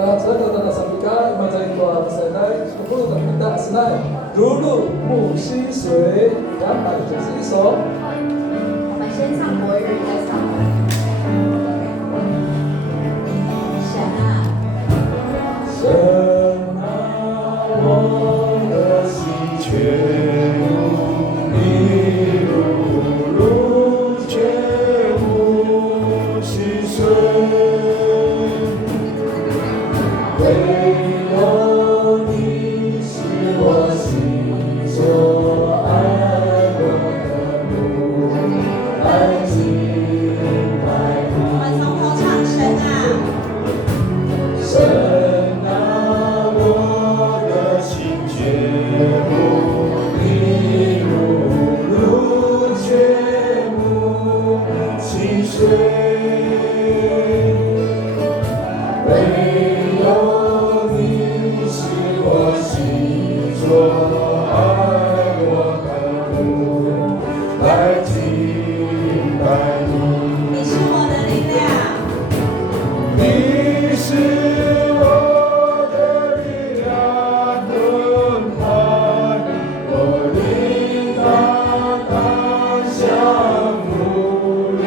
Sabika Majaitwa Senai Sepuluh Tidak Senai Dulu Musi Sui Dan Pada Jasi Iso 我们先唱国语，再唱神啊，神啊，我的心全你如露，全无细碎。唯有你是我心所爱我的路，来敬拜你。我们从头唱神啊，神啊，我的心绝不迷路，绝不心碎。唯有你是我心所爱我的路，来敬拜你。你是我的力量，你是我的力量，盾牌，我领导向努力。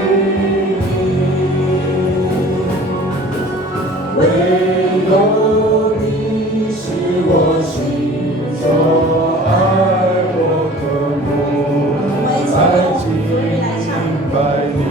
唯有你是我心所爱我的路，来敬拜你。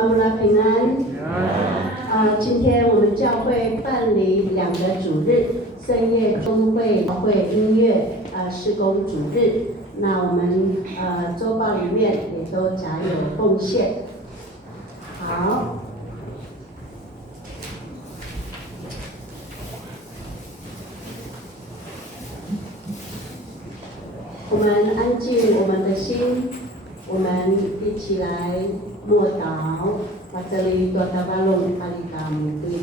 大家平安。今天我们教会办理2个主日，圣夜中会音乐事工主日。那我们周报里面也都加有奉献。好。我们安静我们的心，我们一起来默祷。把这里多达巴隆哈利达姆对。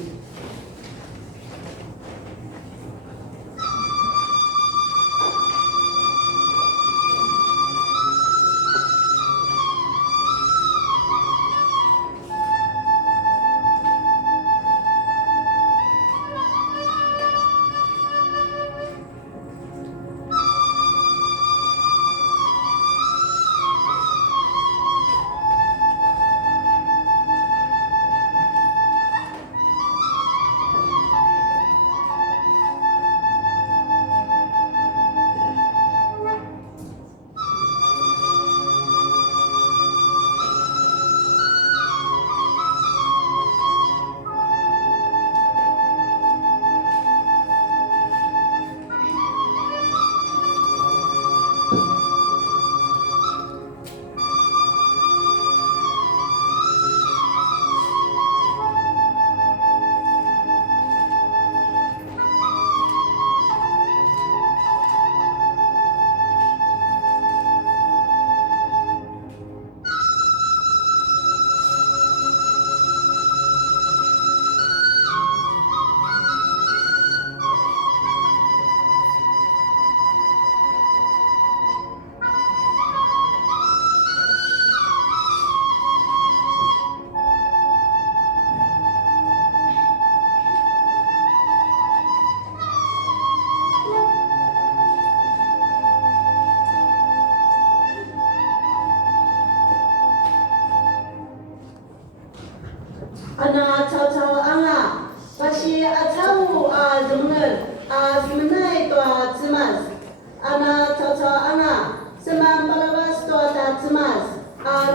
Ana cao anga, pasi atau zemengen, semenai tua cemas. Ana cao anga, semam balawas tua ta cemas.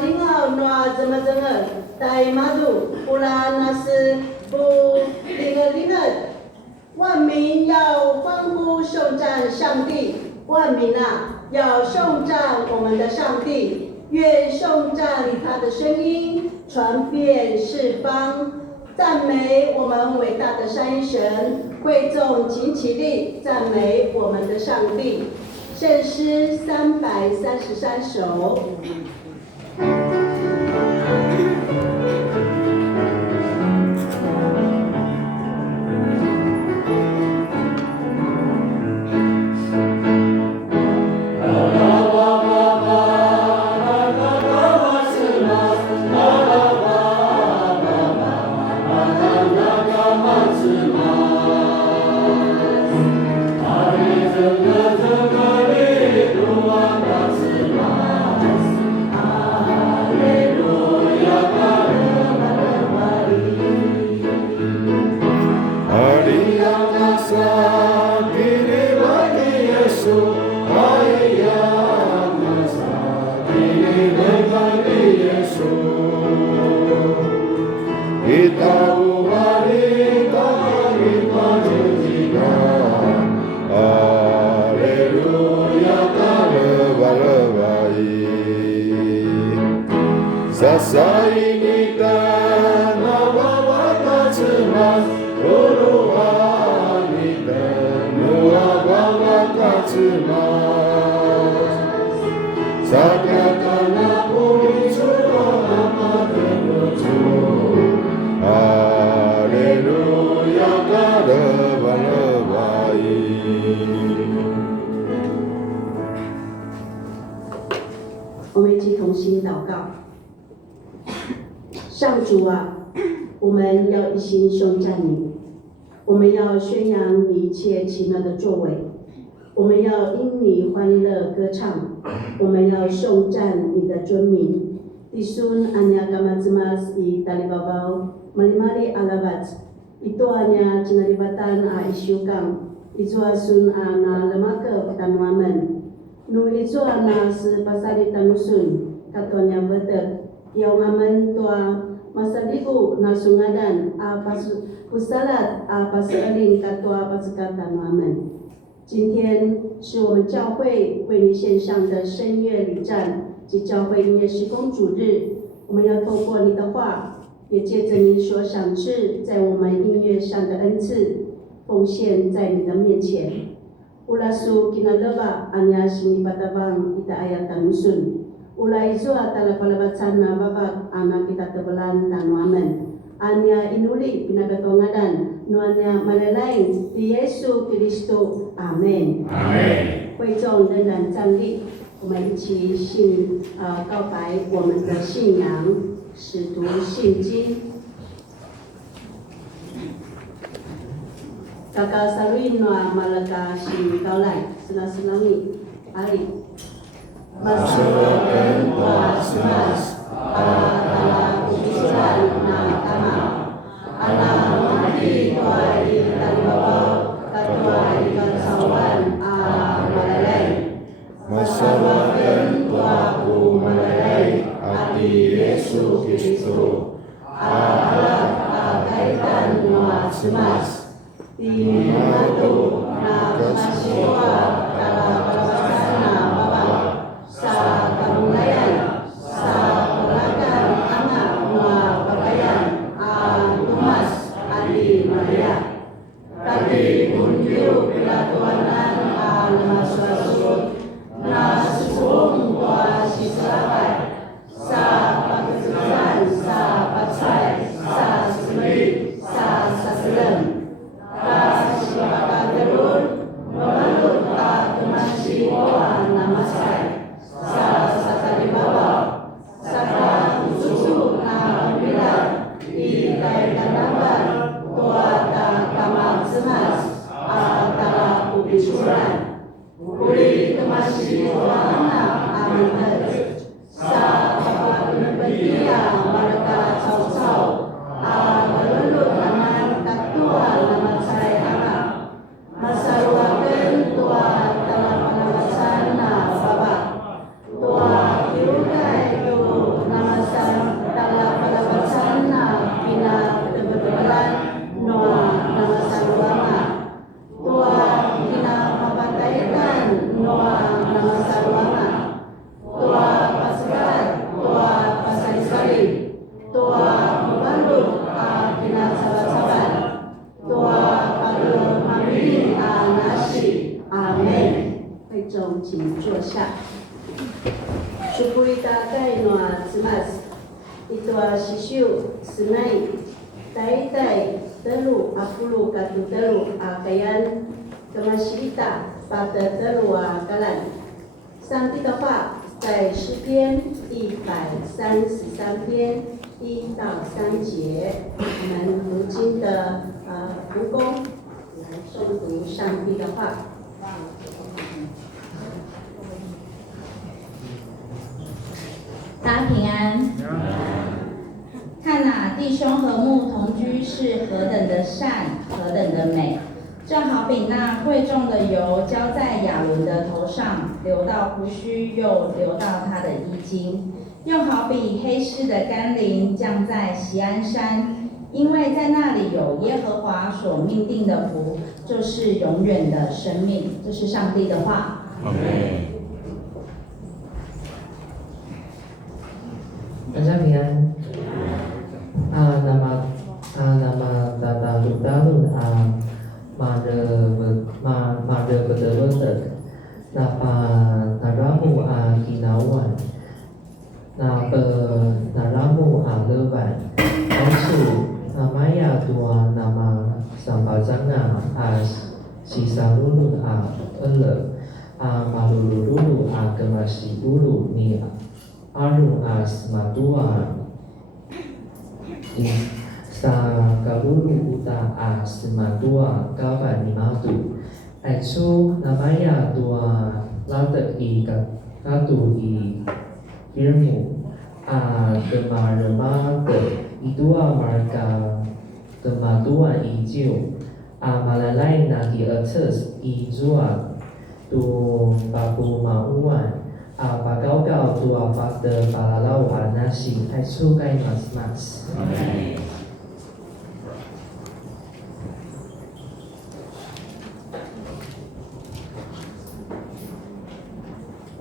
Lingau noa zemengen, tai madu, ulan nasi bu lingat-lingat. 万民要欢呼颂赞上帝，万民要颂赞我们的上帝，愿颂赞他的声音传遍四方，赞美我们伟大的山神，会众请起立，赞美我们的上帝。圣诗333首。我们一起同心祷告。上主我们要一心颂赞你，我们要宣扬你一切奇妙的作为，我们要因你欢乐歌唱，我们要颂赞你的尊名。Disun anya kamazimas I talibabau malimari alabat itu hanya cinaribatan isyukam izuasun na lemaka tanuaman nu izuana sepasari tanusun katuanya betek yang aman tua masaliku na sungadan pusalat pasaling katua pasukatan aman。今天是我们教会为你献上的声乐礼赞及教会音乐事工主日，我们要透过你的话，也借着你所赏赐在我们音乐上的恩赐，奉献在你的面前。Ulasu kinalaba anya sini patavang ita ayat tanusun. Ula izua talapalabatsan na babak anak kita tebelan tanuamen. Anya inuli pinagatongadan nuanya malalain di Yesus Kristo. Amen. Amen. 会众仍然站立，我们一起告白我们的信仰，使读信经。Kakak Sarwinwa Malaka si Kaulai, senang-senangi, Ali. Masukkan puas-mas, ala ujian na tama, ala mati tuai talibabau, katuai kasawan ala malalai. Masukkan tuaku malalai, hati Yesus Kristo, ala kaitan puas-mas. Di matu na kasiwa kala palasana baba sa kamulayan sa pelakan anak mua pakaian tumas adi Maria tadi kunjung pilatuanan masuk na susung tua sisrapai sa pagkesusan sa patsai sa sumit sa saselem Terun memeluk masih nama saya sa bawah sa susu na bila di kai tanaman tua kamar semas tala ubisuran uli masih anak amanat sa penerbia mereka cau-cau 那西，阿门。会众请坐下。Supurita kainoa tsimas, itua sisiu senai, tai telu apulu katu telu akayan kemasita pada telu akalan。上帝的话在诗篇133篇1到3节，我们读经的读功来诵读上帝的话。大家平安。看哪，弟兄和睦同居是何等的善，何等的美！正好比那贵重的油浇在亚伦的头上，流到胡须，又流到他的衣襟；又好比黑湿的甘霖降在锡安山，因为在那里有耶和华所命定的福，就是永远的生命。这是上帝的话。阿门。大家平安。nama tata lutalun mare bedelotek napa naramu kinawan naramu levan also namaya tua nama sambazana sisarulu ele malululu kemasi ulu ni aru sematua sa kalulu uta sematua kawan nimatu aisu namaya tua lata katu ilmu kemaremate idua marga kematua ijiu malalai na di atas ijua tu babu mauan pagau-gau tua pada palalau nasi aisu kai mas-mas.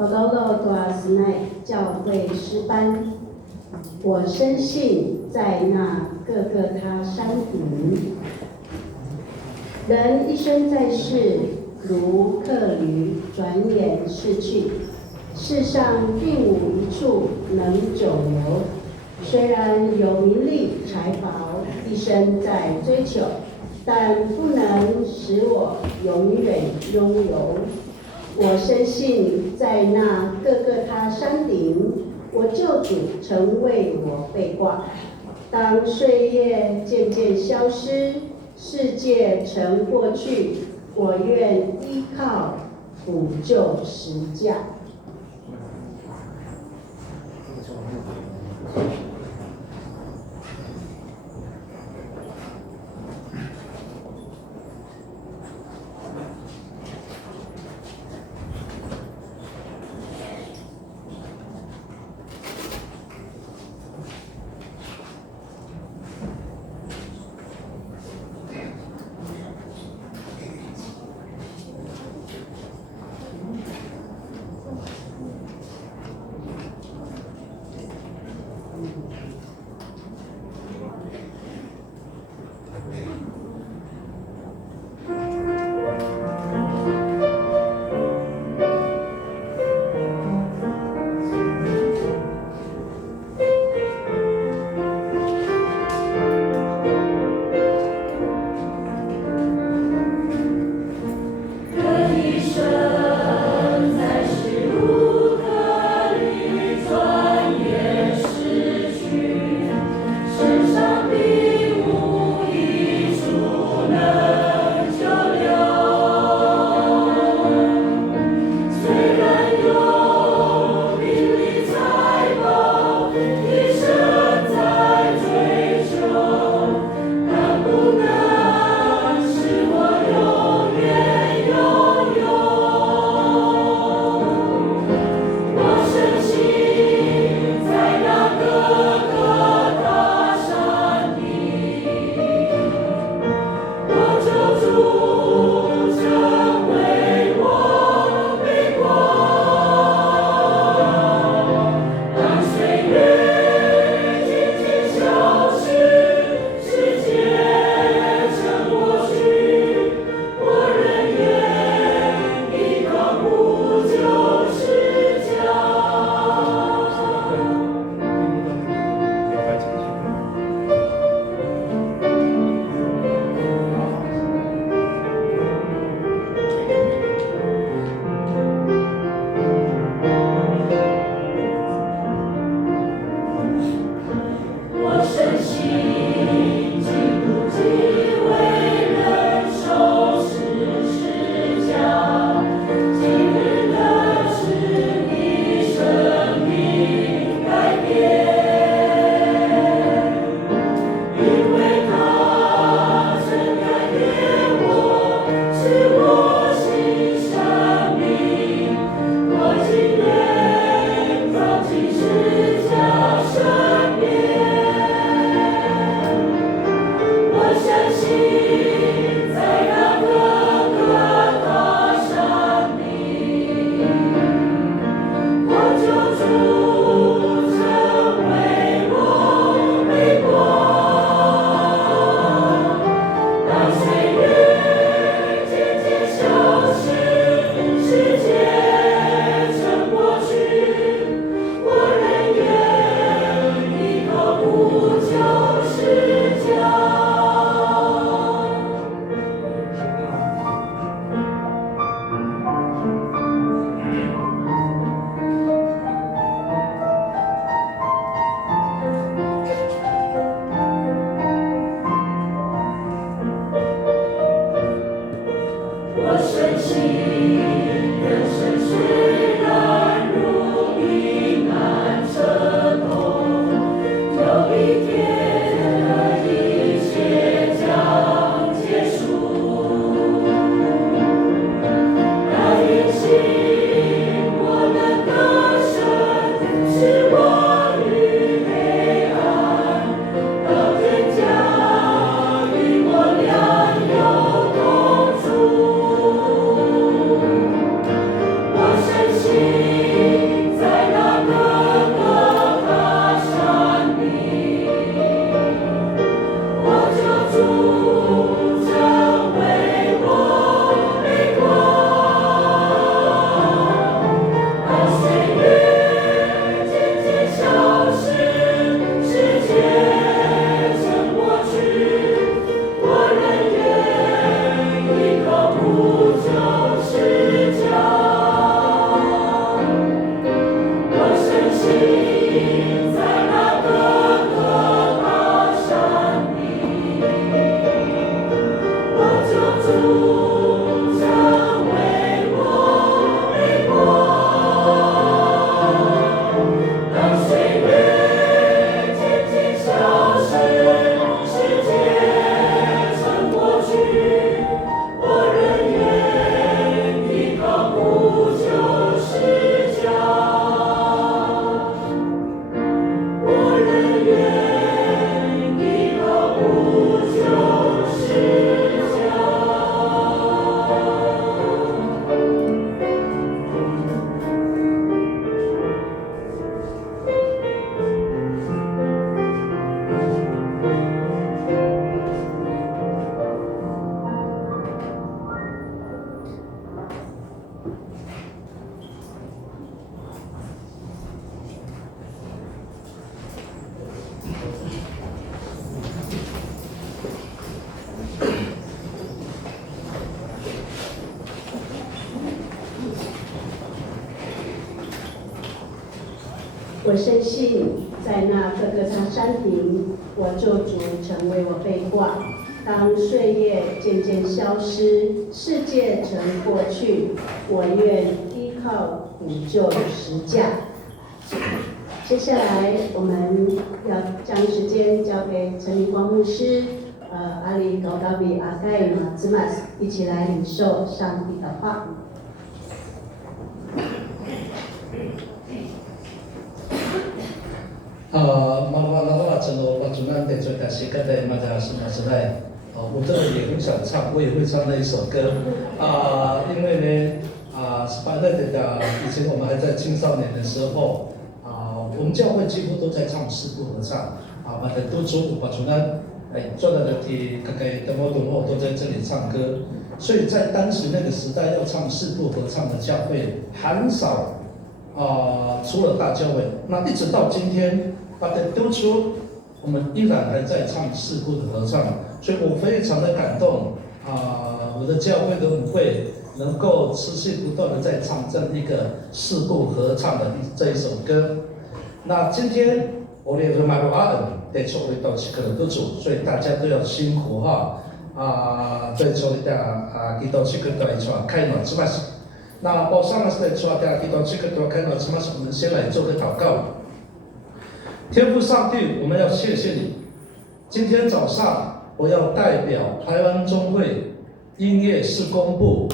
Pagau-gau tua senai 教会诗班，我深信在那各个他山顶，人一生在世如客旅，转眼逝去。世上并无一处能久留，虽然有名利财宝，一生在追求，但不能使我永远拥有。我深信，在那各个他山顶，我救主曾为我被挂。当岁月渐渐消失，世界曾过去，我愿依靠补救十架。我深信，在那各个山顶，我救主成为我背挂。当岁月渐渐消失，世界曾过去，我愿依靠补救十架。接下来，我们要将时间交给陈明光牧师，阿里高高比阿盖马兹马斯一起来领受上帝的话。妈真的，我主任得最感谢各位妈家什么之类。我这也会想唱，我也会唱那一首歌。因为呢，18的以前我们还在青少年的时候，我们教会几乎都在唱诗歌合唱。我们都中午主任做了的题，大概等我都在这里唱歌。所以在当时那个时代，要唱诗歌合唱的教会很少。除了大教会，那一直到今天，把它丢出，我们依然还在唱诗歌的合唱，所以我非常的感动。我的教会的舞会能够持续不断的在唱这一个诗歌合唱的这一首歌。那今天我们的马路阿恩得作为到这个得主，所以大家都要辛苦哈。在做一下给到这个来传开暖之外。那报上的是说，大家听到这个都看到什么？我们先来做个祷告。天父上帝，我们要谢谢你。今天早上，我要代表台湾中会音乐事工部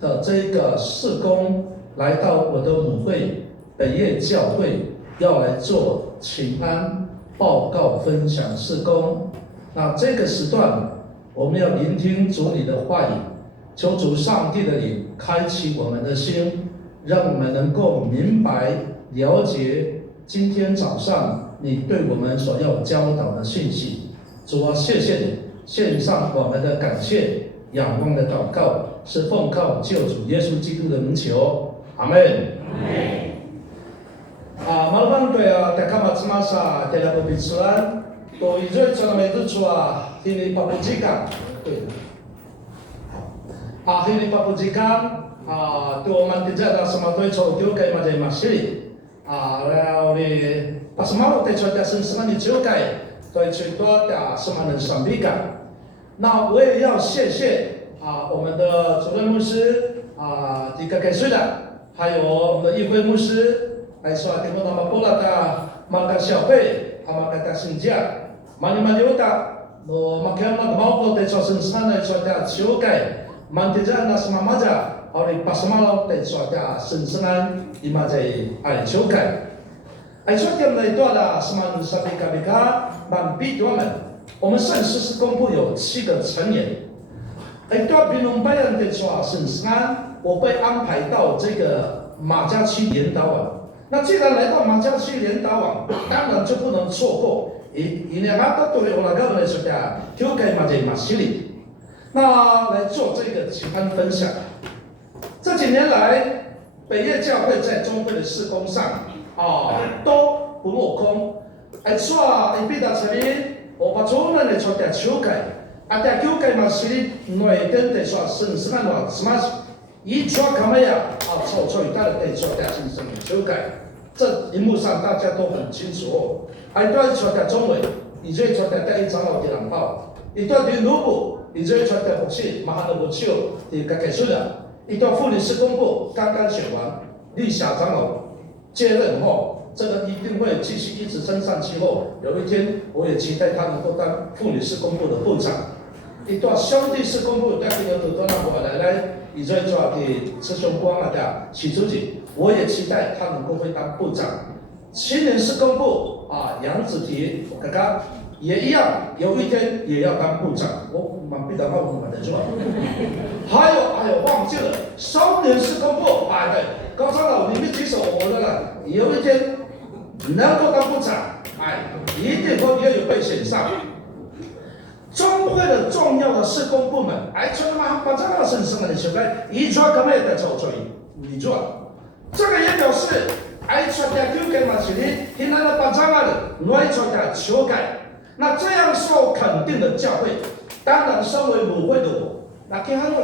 的这个事工，来到我的母会北业教会，要来做请安报告分享事工。那这个时段，我们要聆听主你的话语。求主上帝的灵开启我们的心，让我们能够明白了解今天早上你对我们所要教导的信息。主啊，谢谢你，献上我们的感谢，仰望的祷告是奉靠救主耶稣基督的名求，阿门。malam tu ya kakak semasa tidak berbicara, to itu cuma itu cuma ini papujikan. Ini papujikan, tu mantijar sama tu itu tu kayak macam masih. Lalu pas malu tu itu senang itu kayak tu itu tu sama dengan sampaikan. 那我也要谢谢我们的主任牧师这个给税的，还有我们的议会牧师，来说提供他们波拉的马卡小会，马卡的新家，马尼有的。no makiam na mau te cho sensana cho ta chiokai manteja na smamaja ori pasmalo te cho ta sensanan imajai ai chiokai ai cho tiam lai to da sman sabika bika ban bi to们我们圣诗诗公布有7个成员ai to binum bayan te cho sensanan 我被安排到这个马家区联导网那既然来到马家区联导网当然就不能错过因为他都对我那个人说的，就该嘛在马西里，那来做这个简单分享。这几年来，北业教会在中会的事工上都不落空。做一边的这里，我把中人的说的修改，在修改马西里内跟的说是什么什么，一抓看么呀抽一大的说的是什么修改。这荧幕上大家都很清楚哦。都是在中伟，而且在第一长老的人报，在的卢布，而且在牧师马哈的牧师的个结束了，在妇女事工部刚刚选完，立夏长老接任后，这个一定会继续一直升上去后，有一天我也期待他能够当妇女事工部的部长。兄弟事工部在这个都让我来，而且做的师兄光了的许主席，我也期待他能够会当部长。青年事工部。杨子提，我刚刚也一样，有一天也要当部长，我蛮必然要我们的做。还有忘记了，少年事工部，对，高长老你们举手，我的了，有一天能够当部长，一定会有被选上。中会的重要的事工部门，除了把这个身上的学会，一抓可没得操作，你做，这个也表示。出的就给马西里，现在的把张啊的来出的修改，那这样受肯定的教会，当然身为母会的我，那看看我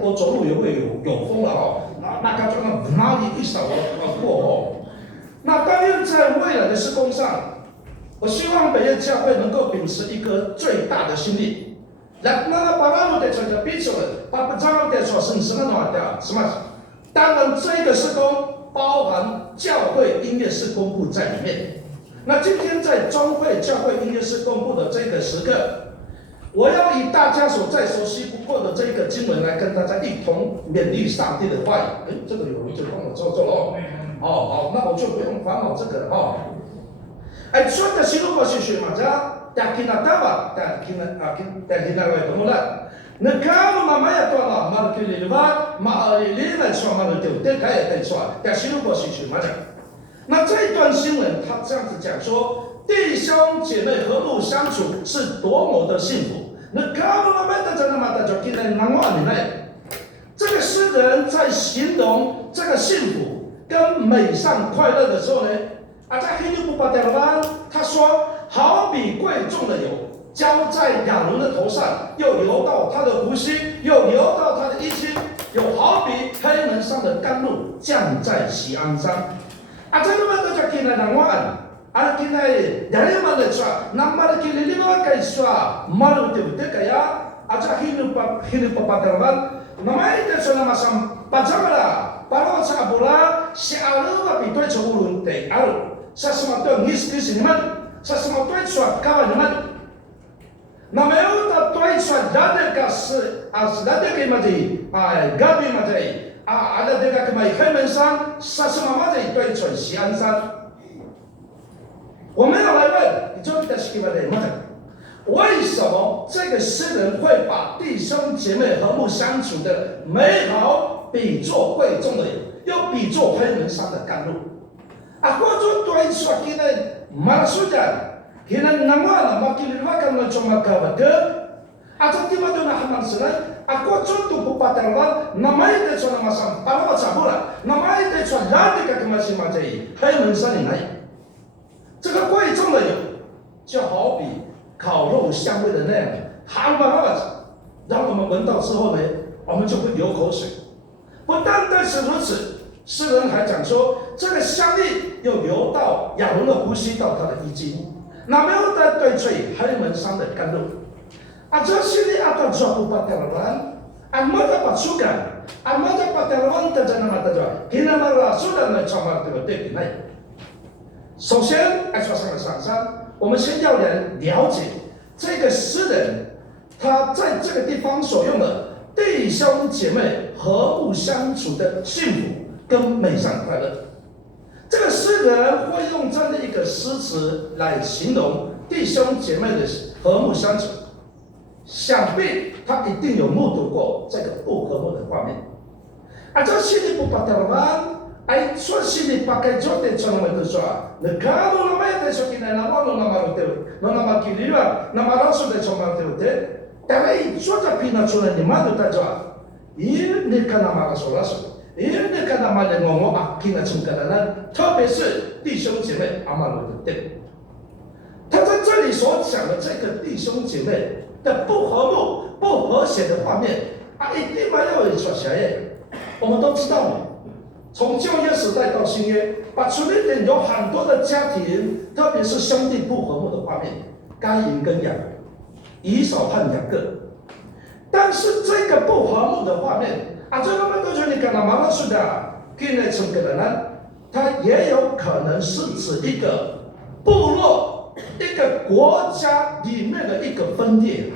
我走路也会有风了那个哪里一少过那当然在未来的事工上，我希望北业教会能够秉持一个最大的心力，那把那路的出的比出来，把张的说是什么的什么，当然这个事工。包含教会音乐事工部在里面。那今天在中会教会音乐事工部的这个时刻，我要以大家所再熟悉不过的这个经文来跟大家一同勉励上帝的话语。这个有人就帮我做了好，那我就不用烦恼这个了说的是如果是学嘛家，但听得到吧？但听得来懂了。那kalau mamaya tu Allah malu kiri lebat, malu lina cuma malu tu, dia kaya tak cuma，但是如果是什么的，那这段新闻他这样子讲说，弟兄姐妹和睦相处是多么的幸福。那 kalau mamaya tu nama tu kita nama ni，这个诗人在形容这个幸福跟美善快乐的时候呢，在黑度不巴德湾，他说好比贵重的油。浇在亚伦的头上，又流到他的胡须，又流到他的衣襟，又好比黑门上的甘露降在锡安山。这个嘛，大家看来难忘。看来dari mana cua, nama kini lima kali cua, malu tiba kaya, hidup papadaran, nama itu cuma macam pajamala, kalau cabula, si alu tapi tu cuma ulun teh alu, sesuatu tu ngis ni man, sesuatu tu cua kawan ni man. Na meu ta toi sua dade ka se dade ke maji gabi maji ada dega ke mai hemen san sa什么maji toi sua西安山。我们要来问，你就得是给我来问，为什么这个诗人会把弟兄姐妹和睦相处的美好比作贵重的油，又比作黑门山的甘露？我就对说今天马苏家。Kina nama makilirwakan na cuma kawaga, atau tiba tu nak hamam senai, aku contoh bupatan nama itu cuma masam, palau cabula, nama itu cuma lagi ke masih macai, hai mensan ini，这个贵重的油，就好比烤肉香味的那样，好吧，让我们闻到之后呢，我们就会流口水。不单单是如此，诗人还讲说，这个香力又流到亚伦的胡须到他的衣襟。那没有在对吹黑门山的甘露，这些呢，他抓不把掉了， Ang mga pasukan, ang mga patalawan taja na mataja, kinamara sudah na chamar的对比内。首先，爱说上的上山，我们先要人了解这个诗人，他在这个地方所用的弟兄姐妹和睦相处的幸福跟美善快乐。这个诗人会用这样的一个诗词来形容弟兄姐妹的和睦相处，想必他一定有目睹过这个不和睦的画面。这sini pupatarawan ay so sini pakai jote chono itu soa. Negara nama itu so kina nama nama rute, nama kiriwa, nama rasu de chono rute. Tapi so tapi na chono ni madu tajwa. Ini kan nama rasu rasu. Ini kan nama de ngomong akina chungkana. 特别是弟兄姐妹阿玛鲁的对。他在这里所讲的这个弟兄姐妹的不和睦、不和谐的画面一定要有所想耶。我们都知道，从旧约时代到新约，把出一点有很多的家庭，特别是兄弟不和睦的画面，该隐跟雅各、以扫和雅各。但是这个不和睦的画面这他们都觉得你干嘛了似的，跟那成个人呢，它也有可能是指一个部落、一个国家里面的一个分裂。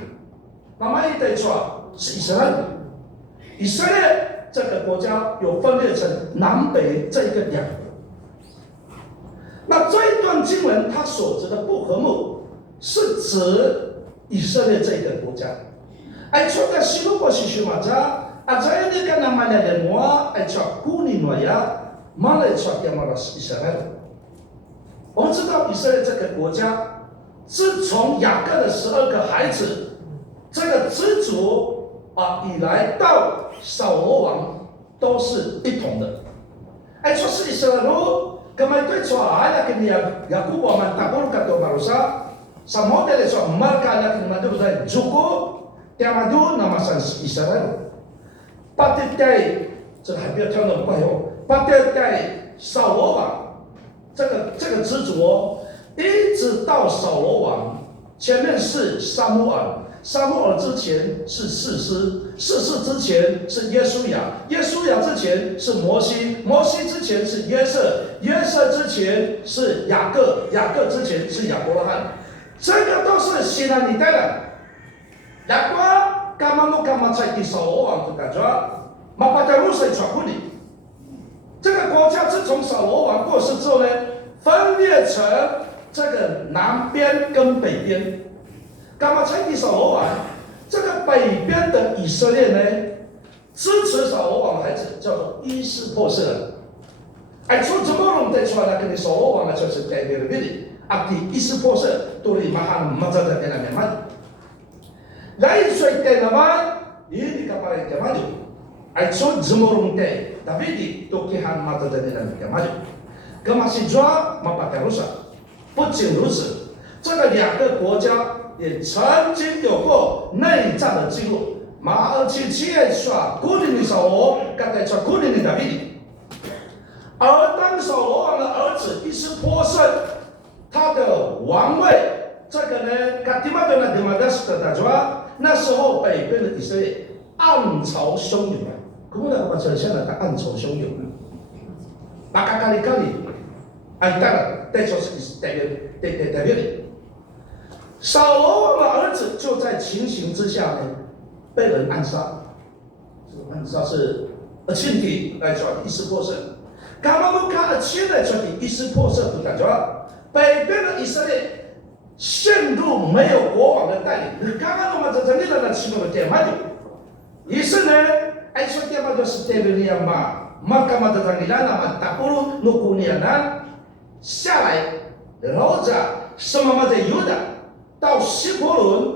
那么一代说是以色列，以色列。这个国家有分裂成南北这一个两个。那这一段经文它所指的不和睦，是指以色列这个国家。说的西路过西去嘛家，这一个那么的人话，说古尼诺呀，马来说的嘛是以色列。我们知道以色列这个国家，自从雅各的12个孩子，这个支族。以来到扫罗王都是一统的。说是以色列路，咁咪对错那个雅各伯们打过个多马路上，什么的来说，mereka那个嘛对不对？主国，dia maju nama san Israel。巴蒂代，这个还不要跳那么快哦。巴蒂代扫罗王，这个支族一直到扫罗王，前面是撒母耳。撒母耳之前是士师，士师之前是耶稣亚，耶稣亚之前是摩西，摩西之前是约瑟，约瑟之前是雅各，雅各之前是亚伯拉罕，这个都是西南地带的。雅各干嘛弄干嘛在第扫罗王的感觉，马巴在路上传过你。这个国家自从扫罗王过世之后呢，分裂成这个南边跟北边。干嘛在以扫罗王？这个北边的以色列呢，支持扫罗王的孩子叫做伊斯珀瑟。从怎么弄得出来？跟你扫罗王的就是代表的别的。第伊斯珀瑟都里马哈马扎的那边嘛。来水的那么，你干嘛来干嘛的？从怎么弄的？大卫的都给他马扎的那边干嘛的？干嘛是抓马巴达路上？不仅如此，这个两个国家。也曾经有过内战的记录，马尔奇七也说古林的扫罗，刚才说古林的大卫。而当扫罗王的儿子伊斯珀瑟，他的王位，这个呢，卡蒂玛的那蒂玛达斯的大抓，那时候北边的以色列暗潮汹涌啊，古那个现在的暗潮汹涌啊，巴卡卡里卡里，当然，这就是代表的。扫罗王的儿子就在情形之下呢，被人暗杀。暗杀是亲弟来抓伊斯珀瑟。刚刚我看亲来抓伊斯珀瑟不感觉，北边的以色列陷入没有国王的带领。刚刚我们在这里的情况点嘛就，于是呢，说点嘛就是代表你嘛，maka mata tanggilan nama tak perlu nukunianan 下来，然后什么在犹大。到希伯伦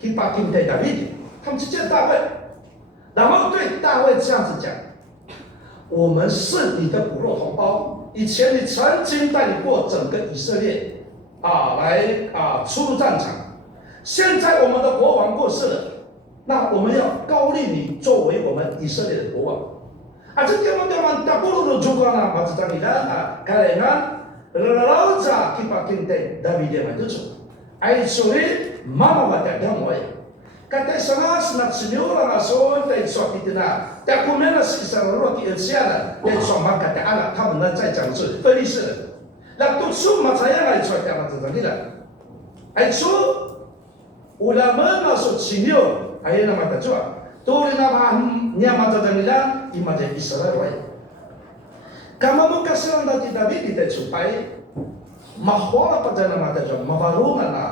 去把听对大卫，他们去见大卫，然后对大卫这样子讲：我们是你的骨肉同胞，以前你曾经带领过整个以色列来出入战场，现在我们的国王过世了，那我们要高立你作为我们以色列的国王。这teman-teman tak perlu rujukan macam tadi kalengan lauza kita kinte David yang itu. Actually, mama baca dia moy. kata sana sena sinura na so在说的呢，但后面呢是上落第二下了，在说嘛kata anak，他们呢在讲的是非利士人，那读书嘛才来说讲嘛这种的了，哎说，ulama na so sinyo ay na matajwa. Tuloy na niya matajamila imaja Israel way. Kama mo kasi ang dati David ite supay mahwala pa dyan na matajwa mavarungan na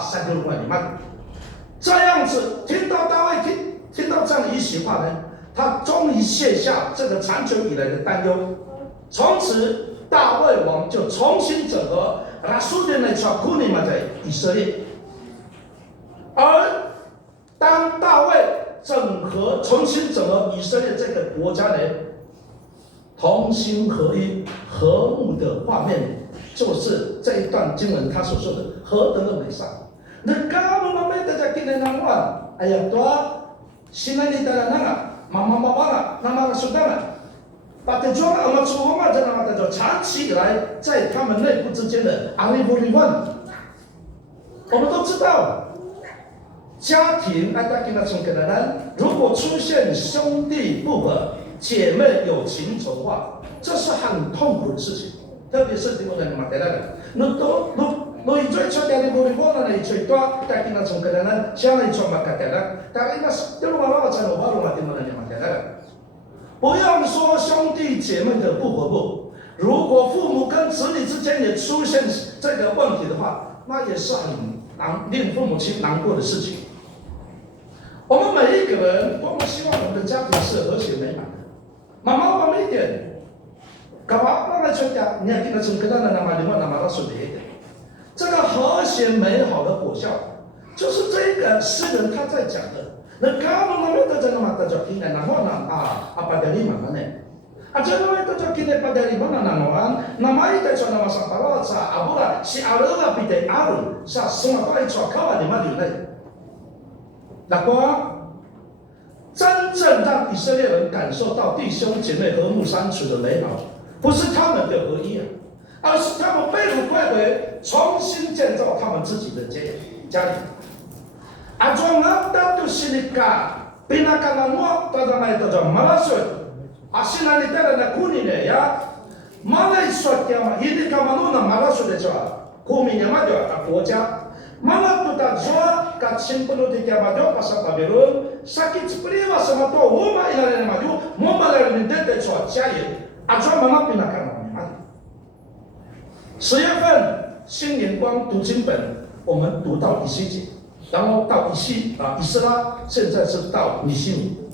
sagulungan ni mag. 这样子听到大卫听到这样的一席话呢，他终于卸下这个长久以来的担忧，从此大卫王就重新整合他苏联的传库尼嘛在以色列。 而当大卫重新整合以色列这个国家呢，同心合一、和睦的画面，就是这一段经文他所说的何等的美善。那kalau mama kita kinenangwan, ayat tua, sinani tala nanga, mama mama nama saudara, pada jual amat semua jangan mata jual， 长期以来在他们内部之间的阿里不离万，我们都知道。 家庭如果出现兄弟不和、姐妹有情仇的话，这是很痛苦的事情。特别是弟兄们马德的，你最初的不离婚呢，你最多在跟他从个人呢，将来从马德的，但那是丢了娃娃在我娃娃弟兄们马德的。不要说兄弟姐妹的不和睦，如果父母跟子女之间也出现这个问题的话，那也是很令父母亲难过的事情。 我们每一个人多么希望我们的家庭是和谐美满的。妈妈，我们一点，干嘛让他出家？你要听得从跟他的那么另外那么他说的一点，这个和谐美好的果效，就是这个诗人他在讲的。那kalau naman ito dyan naman ito kina naman padaliman na dyan naman ito kina padaliman na naman namay ito sa naman sa parawat sa abura si Arula pide Arul sa sumatay sa kawan di malunay. 那么，真正让以色列人感受到弟兄姐妹和睦相处的美好，不是他们的合一而是他们被掳归回，重新建造他们自己的家庭。阿庄阿达杜西里卡，比那卡那诺，大家买到叫马拉水，阿西那里带来的库尼呢呀，马来水的嘛，伊里卡马诺那马拉水的叫库米尼嘛叫国家。 Mana tuta jua kat simpulu di kiamado pasal Babylon sakit seperti sama tu rumah ilaran maju mau malam ini dia jua jaya ajua mama pinakan mati 10月份新年光读经本我们读到以西结，然后到以斯拉，现在是到尼希米。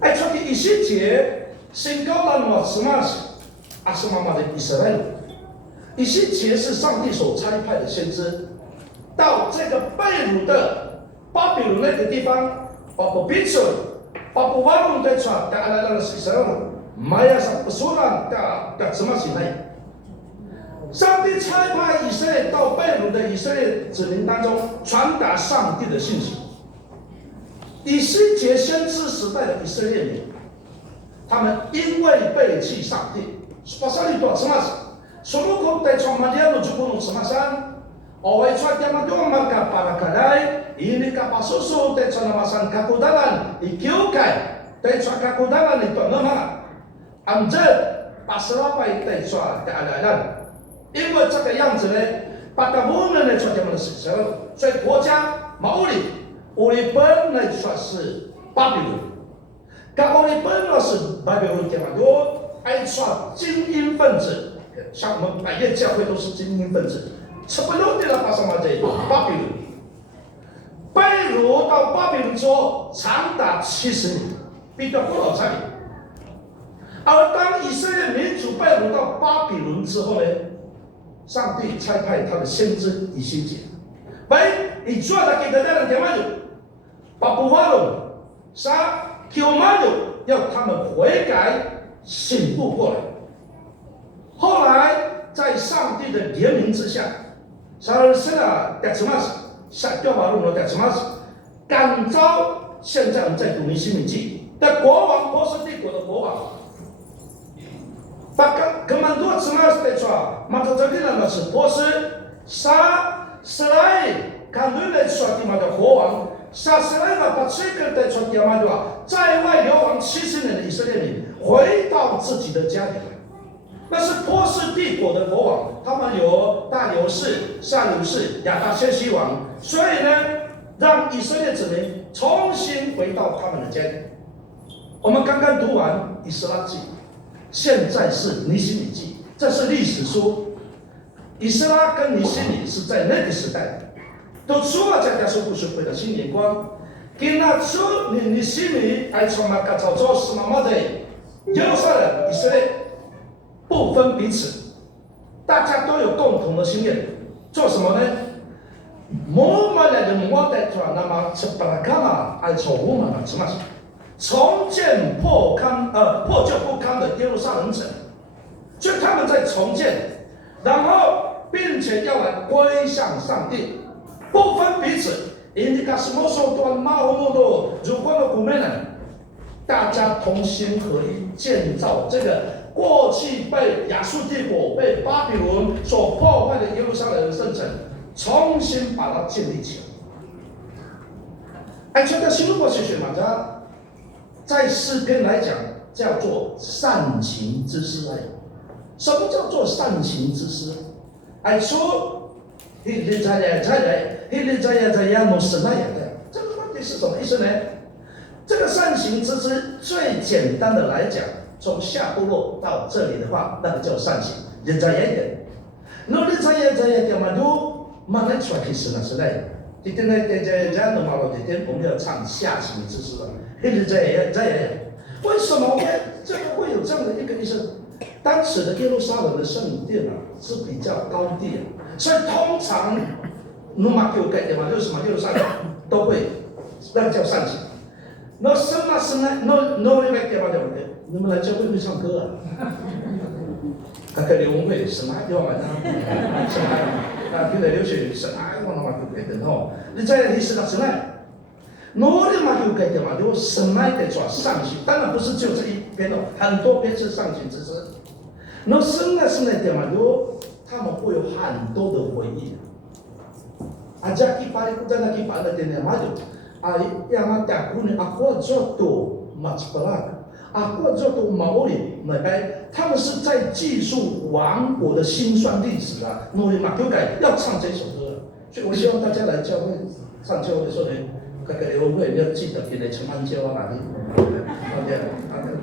哎，出去以西结先高了我什么是妈妈的以色列人，以西结是上帝所差派的先知。 到这个被掳的巴比伦那个地方，巴布比索，巴布瓦隆在传，带来了以色列人，玛雅上不说了的什么行为？上帝差派以色列到被掳的以色列子民当中传达上帝的信息。以西结先知时代的以色列民，他们因为背弃上帝，把上帝多什么？什么空在传玛利亚路就不能什么山？ Awai cuaca madong maka para kadai ini kapasusu te canamasan kakudalan ikiukai te cua kakudalan itu nama amjad pasrapai te cua keadaan， 因为这个样子呢，把他们呢出这么的事情，所以国家毛里本来说是巴比伦，kalau里本呢是巴比伦这么多，爱说精英分子，像我们百业教会都是精英分子。 Sebelum dilepas sama jadi巴比伦，被掳到巴比伦之后，长达70年，比较不老差别。而当以色列民族被掳到巴比伦之后呢，上帝差派他的先知以西结，以做的给大家的点嘛就，把不法了，啥求嘛就要他们悔改醒悟过来。后来在上帝的怜悯之下。 Seharusnya Daksmas, Satya Waruno Daksmas， 感召现在我们在读尼希米记的国王波斯帝国的国王，把kemanduan Daksmas的说，马上这里呢是波斯，selain kanduan suatu mata 国王，撒斯莱瓦把这个带出亚玛多，在外流亡70年的以色列民回到自己的家里来。那是波斯帝国的国王，他们有大流士、撒流士、亚达薛西王，所以呢，让以色列子民重新回到他们的家里。我们刚刚读完以斯拉记，现在是尼希米记，这是历史书。以斯拉跟尼希米是在那个时代，都出了这条书故事会的新眼光。跟那出尼希米还从那个早做是妈妈的耶路撒冷以色列。不分彼此，大家都有共同的心愿，做什么呢？我们来的我带出来，那么是把它干嘛？按照我们的什么？重建破旧不堪的耶路撒冷城，所以他们在重建，然后并且要来归向上帝，不分彼此。因为什么时候都马后木多，如果的古美人，大家同心合一建造这个。过去被亚述帝国、被巴比伦所破坏的耶路撒冷圣城，重新把它建立起来。这个新罗学嘛，它在诗篇来讲叫做善行之诗。什么叫做善行之诗？说，这个问题是什么意思呢？这个善行之诗最简单的来讲。从下部落到这里的话，那个叫善行，人家也点。那人家也点嘛，就慢慢出来其实那是来。今天呢，人家弄好了，今天我们要唱下行之诗了。人家也，为什么会有这样的一个意思？当时的耶路撒冷的圣殿啊是比较高地啊，所以通常努马丢盖的嘛，就是什么耶路撒冷都会那个叫善行。那什么那那个地方对不对？你们来教会会唱歌啊？开流会什么地方玩啊？什么现在流行什么地方嘛就改的哦。你在历史上什么？哪里嘛就改的嘛，就什么的做上行，当然不是就这一篇哦，很多篇是上行之诗。那什么的嘛，就他们会有很多的回忆。这一般在那一般的点嘛就。yang ada guna aku jodoh macam aku jodoh Maori mereka， 他们是在记述亡国的辛酸历史啊。努力马丢改要唱这首歌，所以我希望大家来教会上教会的时候呢，这个流会要记得给你陈安教啊哪里，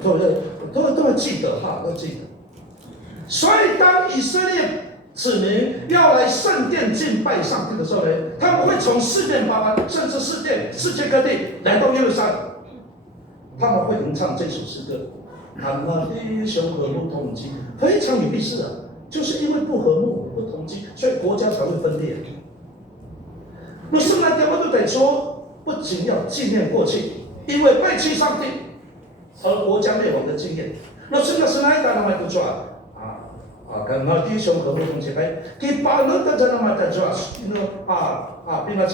都要记得哈，都记得。所以当以色列子民要来圣殿敬拜上帝的时候呢，他们会从四面八方，甚至世界各地来到耶路撒冷，他们会吟唱这首诗歌。弟兄和睦同居，非常有意思啊！就是因为不和睦、不同居，所以国家才会分裂。那圣诞节我就得说，不仅要纪念过去，因为背弃上帝而国家灭亡的经验。那圣诞是哪一代那么不错啊？karena dia semua kamu mencapai kita nanti jangan mata jelas, bila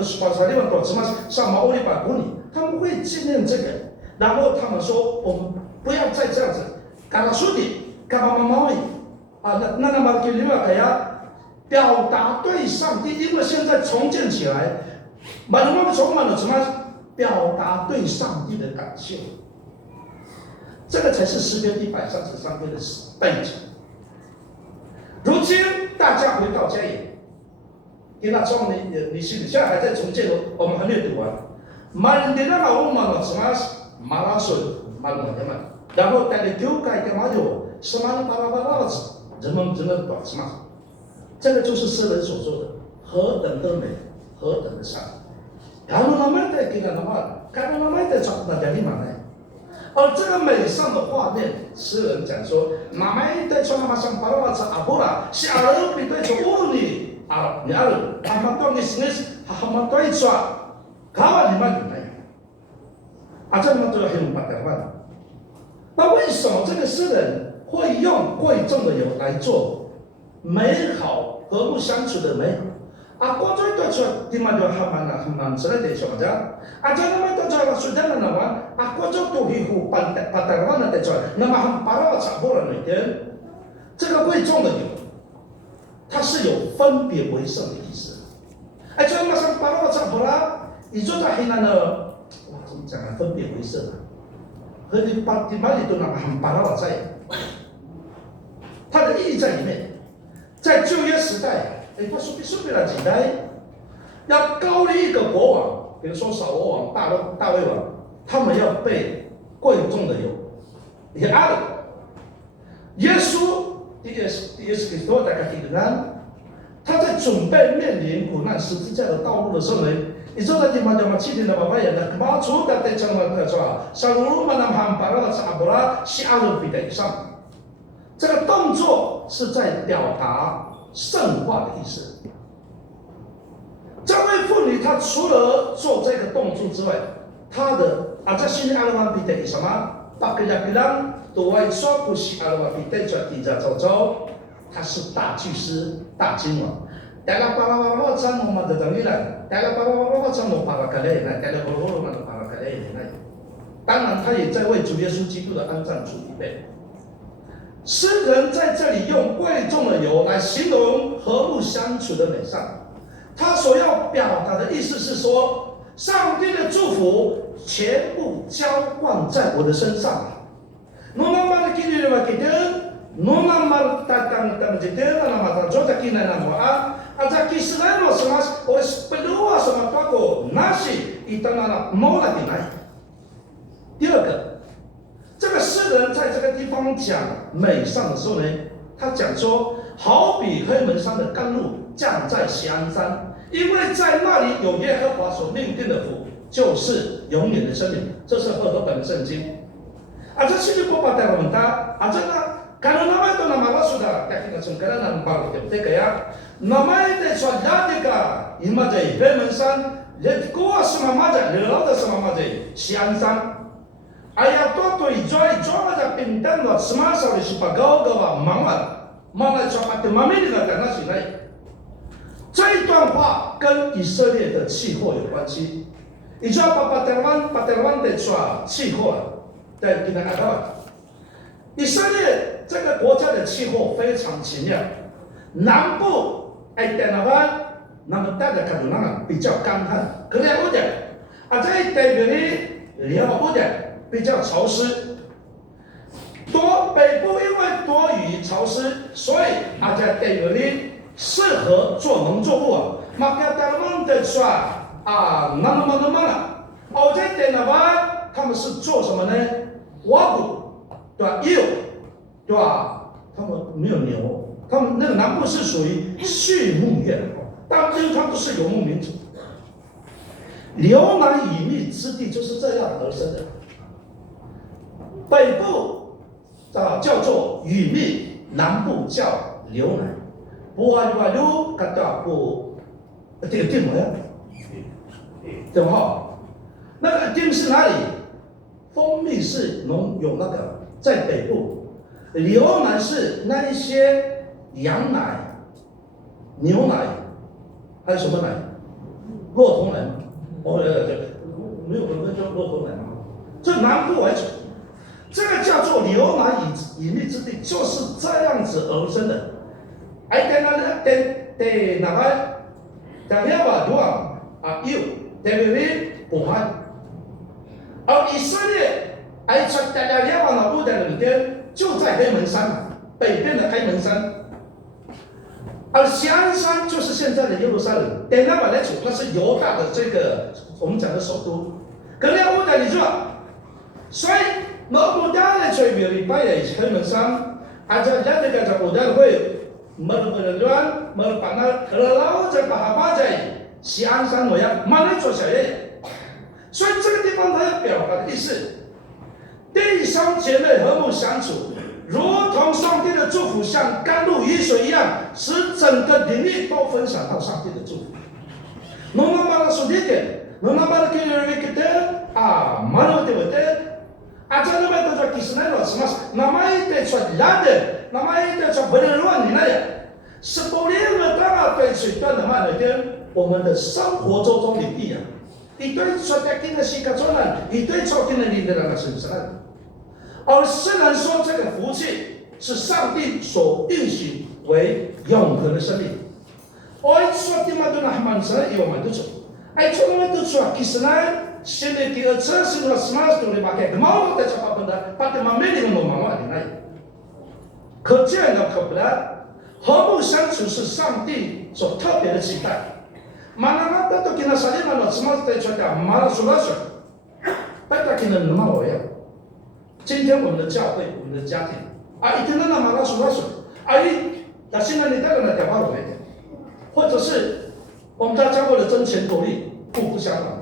sepasang dia untuk cemas sama oleh Pak Guni， 他们会纪念这个，然后他们说我们不要再这样子，karena sudah karena memaui， 那么给你们表达对上帝，因为现在重建起来，满了充满了什么？表达对上帝的感谢，这个才是诗篇133篇的背景。如今大家回到家里，因为那从你现在还在重建哦，我们还没有读完。满的那个我们什么马拉松，满的嘛，然后带你丢改干嘛的哦，什么巴拉巴拉子，人们短什么？这个就是诗人所说的，何等的美，何等的善。Kalau namanya kita nama， kalau namanya kita dari mana？ 而这个美善的画面，诗人讲说，妈妈在穿那上巴拉瓦查阿布拉，小儿比对着乌尼你儿，他们当你是他们对着，卡你们有没？这么多很白的话，那为什么这个诗人会用贵重的油来做美好和睦相处的美好？过去对着di mana haman sudah deh saja. Aja nama itu jalan sudah nama. Aku就对于pantai的对着，那么很巴拉查波人的，这个贵重的油，它是有分别为圣的意思。就那么像巴拉查波拉，你做在黑暗呢，哇，怎么讲呢？分别为圣啊，和你把你都把它在，它的意义在里面。在旧约时代，他说别了几代，要高立一个国王，比如说扫罗王、大卫王，他们要被贵重的有，也阿的。耶稣耶稣基督大家听得看，他在准备面临苦难十字架的道路的时候呢，你知道在嘛七天的爸爸也那嘛出的在讲嘛说，沙鲁嘛那ham para了查布拉西阿鲁比的上。这个动作是在表达圣化的意思。这位妇女她除了做这个动作之外，她的在新阿拉伯比的什么？巴格亚比朗都外说不是阿拉伯比的叫底下走走，他是大祭司、大君王。带了巴拉巴拉张罗嘛的等于来，带了巴拉巴拉张罗巴拉格雷来，带了巴拉巴拉巴拉格雷来。当然，他也在为主耶稣基督的安葬主预备。诗人在这里用贵重的油来形容和睦相处的美善，他所要表达的意思是说，上帝的祝福全部浇灌在我的身上。Nona mal kini lima kita, nona mal tatang kita, nona mal tajota kina nama aja kisah lo semas oleh pedua sama toko nasi itana mola dinai。第二个。这个诗人在这个地方讲美善的时候呢，他讲说，好比黑门山的甘露降在锡安山，因为在那里有耶和华所命定的福，就是永远的生命。这是和合本的圣经。这sini Bapak tahu mentah, kalau nama itu nama Allah sudah yakin sungkaran dan baru kita kayak nama itu sudah jika imajai黑门山，人过什么嘛在，热的什么嘛在锡安山。Ayat tu ijoi aja pintar buat semasa di supagau gawa malah cepat mami dengan karena sinai。这一段话跟以色列的气候有关系。你知道巴特湾的气候啊，在跟大家讲，以色列这个国家的气候非常奇妙。南部在那湾，那么大家看到那比较干旱，可能有点，在北边也有点。比较潮湿，北部因为多雨潮湿，所以在北部里适合做农作物啊。maka dalam的说那么了，在电脑湾他们是做什么呢？挖谷，对吧？有，对吧？他们没有牛，他们那个南部是属于畜牧业的，但因为他们是游牧民族，牛奶与蜜之地就是这样而生的。北部叫做羽蜜，南部叫牛奶。Buah-buah kata aku tim ya， 对吧？那个tim是哪里？蜂蜜是有那个在北部，牛奶是那一些羊奶、牛奶，还有什么奶？骆驼奶吗？没有人叫骆驼奶吗？这南部为主。这个叫做牛奶与蜜之地，就是这样子而生的。在那个在那瓦多有在那里不汉，而以色列在那瓦那部的里边就在黑门山北边的黑门山，而锡安山就是现在的耶路撒冷。在那瓦来主，那是犹大的这个我们讲的首都。可能我讲你说，所以。我不但来吹别人白也黑门山，在那个在不但会meluan melupakan kalau在把它在锡安山我要慢慢做小业，所以这个地方它要表达的意思，弟兄姐妹和睦相处，如同上帝的祝福像甘露雨水一样，使整个领域都分享到上帝的祝福。Nona malah sedikit, nona malah kita malu betul. Aja nama itu jadi kisah semas, nama itu jadi lada, nama itu jadi berluan ni naya. Sebelum kita对水端的慢一点，我们的生活中领域啊，一对说的跟的是个错呢，一对错跟的你的那个是啥？而虽然说这个福气是上帝所应许为永恒的生命，而说的嘛都那蛮神有蛮多种，哎，从那都说，其实呢，现在第二次是那什么东西嘛？给毛的这把分的，把他们没得弄毛的来。可见呢，可不然，和睦相处是上帝所特别的期待。马拉马达都给那啥地方了，什么在说的？马拉苏拉说，大家给那能吗？我要。今天我们的教会，我们的家庭，一天到晚马拉苏拉说，那现在你带了那电话来的，或者是我们大家为了争钱夺利，互不相让。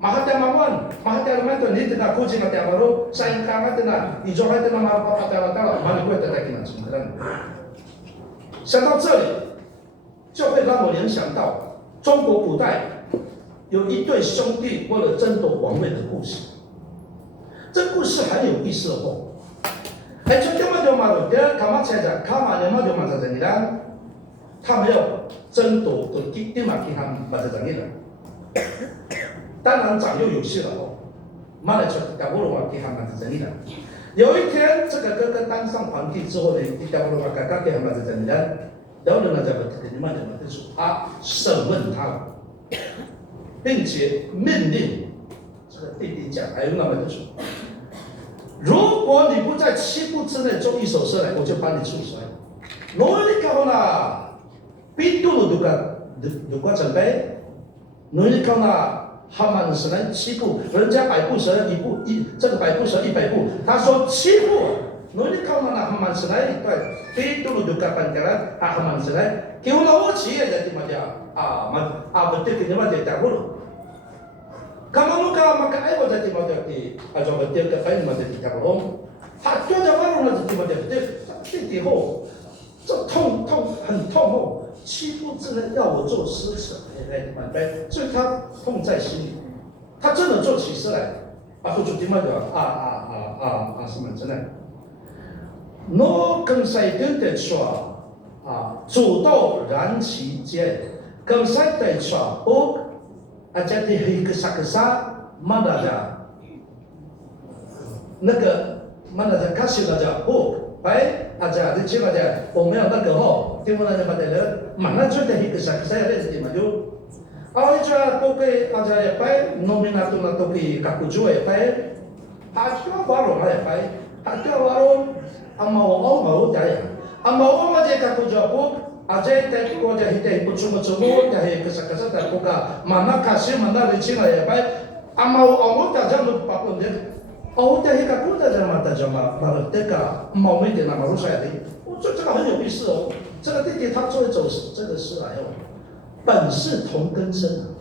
Mahadamawan, mahadamawan ni tena kucing mati amaru, saing kanga tena, ijo hai tena marapa patela tela, mani gue tena kina cungkeran。想到这里，就会让我联想到中国古代有一对兄弟为了争夺王位的故事。这故事很有意思哦。哎，就这么就马路的，卡马车子，卡马的嘛就马车子你看，他们要争夺的地马给他们马车子你了。当然长幼有序了哦，慢了就打不了给他们是真的。有一天，这个哥哥当上皇帝之后呢，打不了嘎嘎给他们是真的。然后呢，这个你们就说审问他了，并且命令这个弟弟讲，还有那么就说，如果你不在7步之内做一首诗来，我就把你处死。我你看啦，比度了都个准备，你看啦。他们只能7步，人家100步蛇1步这个100步蛇100步，他说7步，你看嘛那他们只能对，都就干办的了，他们只能，给我老企业在地方讲不对，给你们在打过了，kamu maka ai wajah di mana di aja betul ke fain mana di tak bolong，他就在外面的地方对以后，这很痛哦。7步之内要我做诗词，所以他痛在心里，他真的做起诗来，不就听嘛的什么真的，我跟谁对的说煮豆燃其间，跟谁对说不jadi hiksa mana ada那个 mana ada kasih aja baik aja di sini aja我们要那个听不那么的mana sudah hiksa saya ada di maju aja poke aja baik nominatu natoki kakujo baik aja baru lah baik aja baru amau mau jaya amau aja kakujo aja tadi ko jadi tadi pucung-pucung jadi kesah-kesah dan buka mana kasih mana licin ya baik amau aja lupa pun dia哦，但是个古代人嘛，大家嘛，这个冒昧点嘛，马路上的，这个很有意思哦。这个弟弟他做一首这个诗来哦，本是同根生，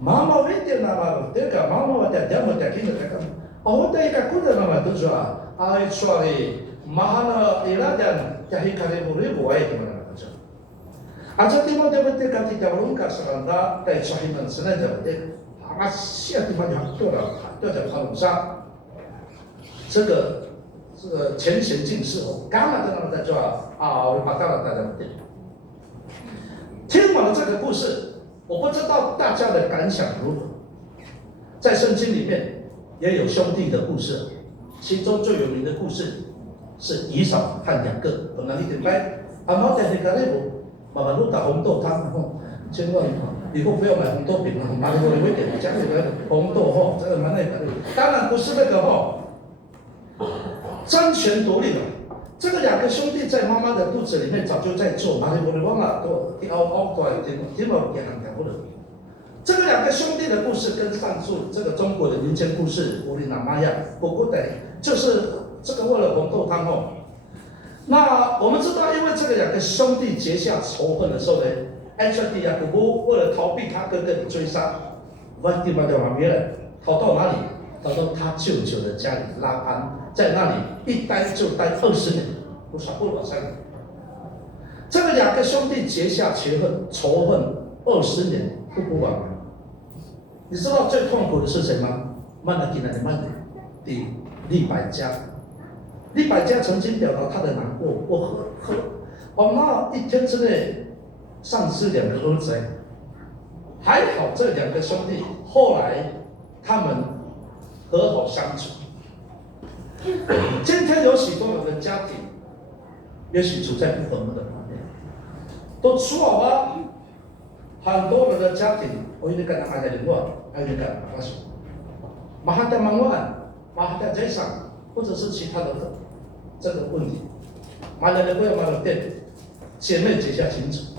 妈妈为点嘛，这个妈妈的点么的听的这个，哦，但是个古代人嘛，都说说的，马哈那伊拉点，jadi kali buru buai di mana saja. Aja timur dia betul kati dia belum kat seranda, dari sahiman senang dia betul, asyik di mana tu lah, tu ada kalau sah. 这个前贤进士哦，刚刚跟他们在说我把大家听完了这个故事，我不知道大家的感想如何。在圣经里面也有兄弟的故事，其中最有名的故事是以扫和雅各。本来一点白，毛在那个内部，妈妈弄打红豆汤，千万以后不要买红豆饼了，买了会点家里的红豆这个蛮那个，当然不是那个争权夺利的，这个2个兄弟在妈妈的肚子里面早就在做，哪里我的忘了，都凹过来，听我给他们讲过了。这个2个兄弟的故事跟上述这个中国的民间故事《乌里那玛呀》不过的，就是这个为了红豆汤哦。那我们知道，因为这个2个兄弟结下仇恨的时候呢，埃及的雅各布为了逃避他哥哥的追杀，往地方叫旁边了，逃到哪里？逃到他舅舅的家里拉班，在那里一待就待20年，不少不少3年。这个2个兄弟结下仇恨20年不完。你知道最痛苦的是谁吗？曼德基那的曼德的利百加，利百加曾经表达他的难过，我那1天之内丧失2个儿子，还好这2个兄弟后来他们和好相处。今天有许多人的家庭，也许处在不和睦的旁边，都说好很多人的家庭我一个那马来人话，还有一个马什，马哈达曼万，马哈达在上，或者是其他的这个问题，马来人不要马来店，姐妹结下清楚。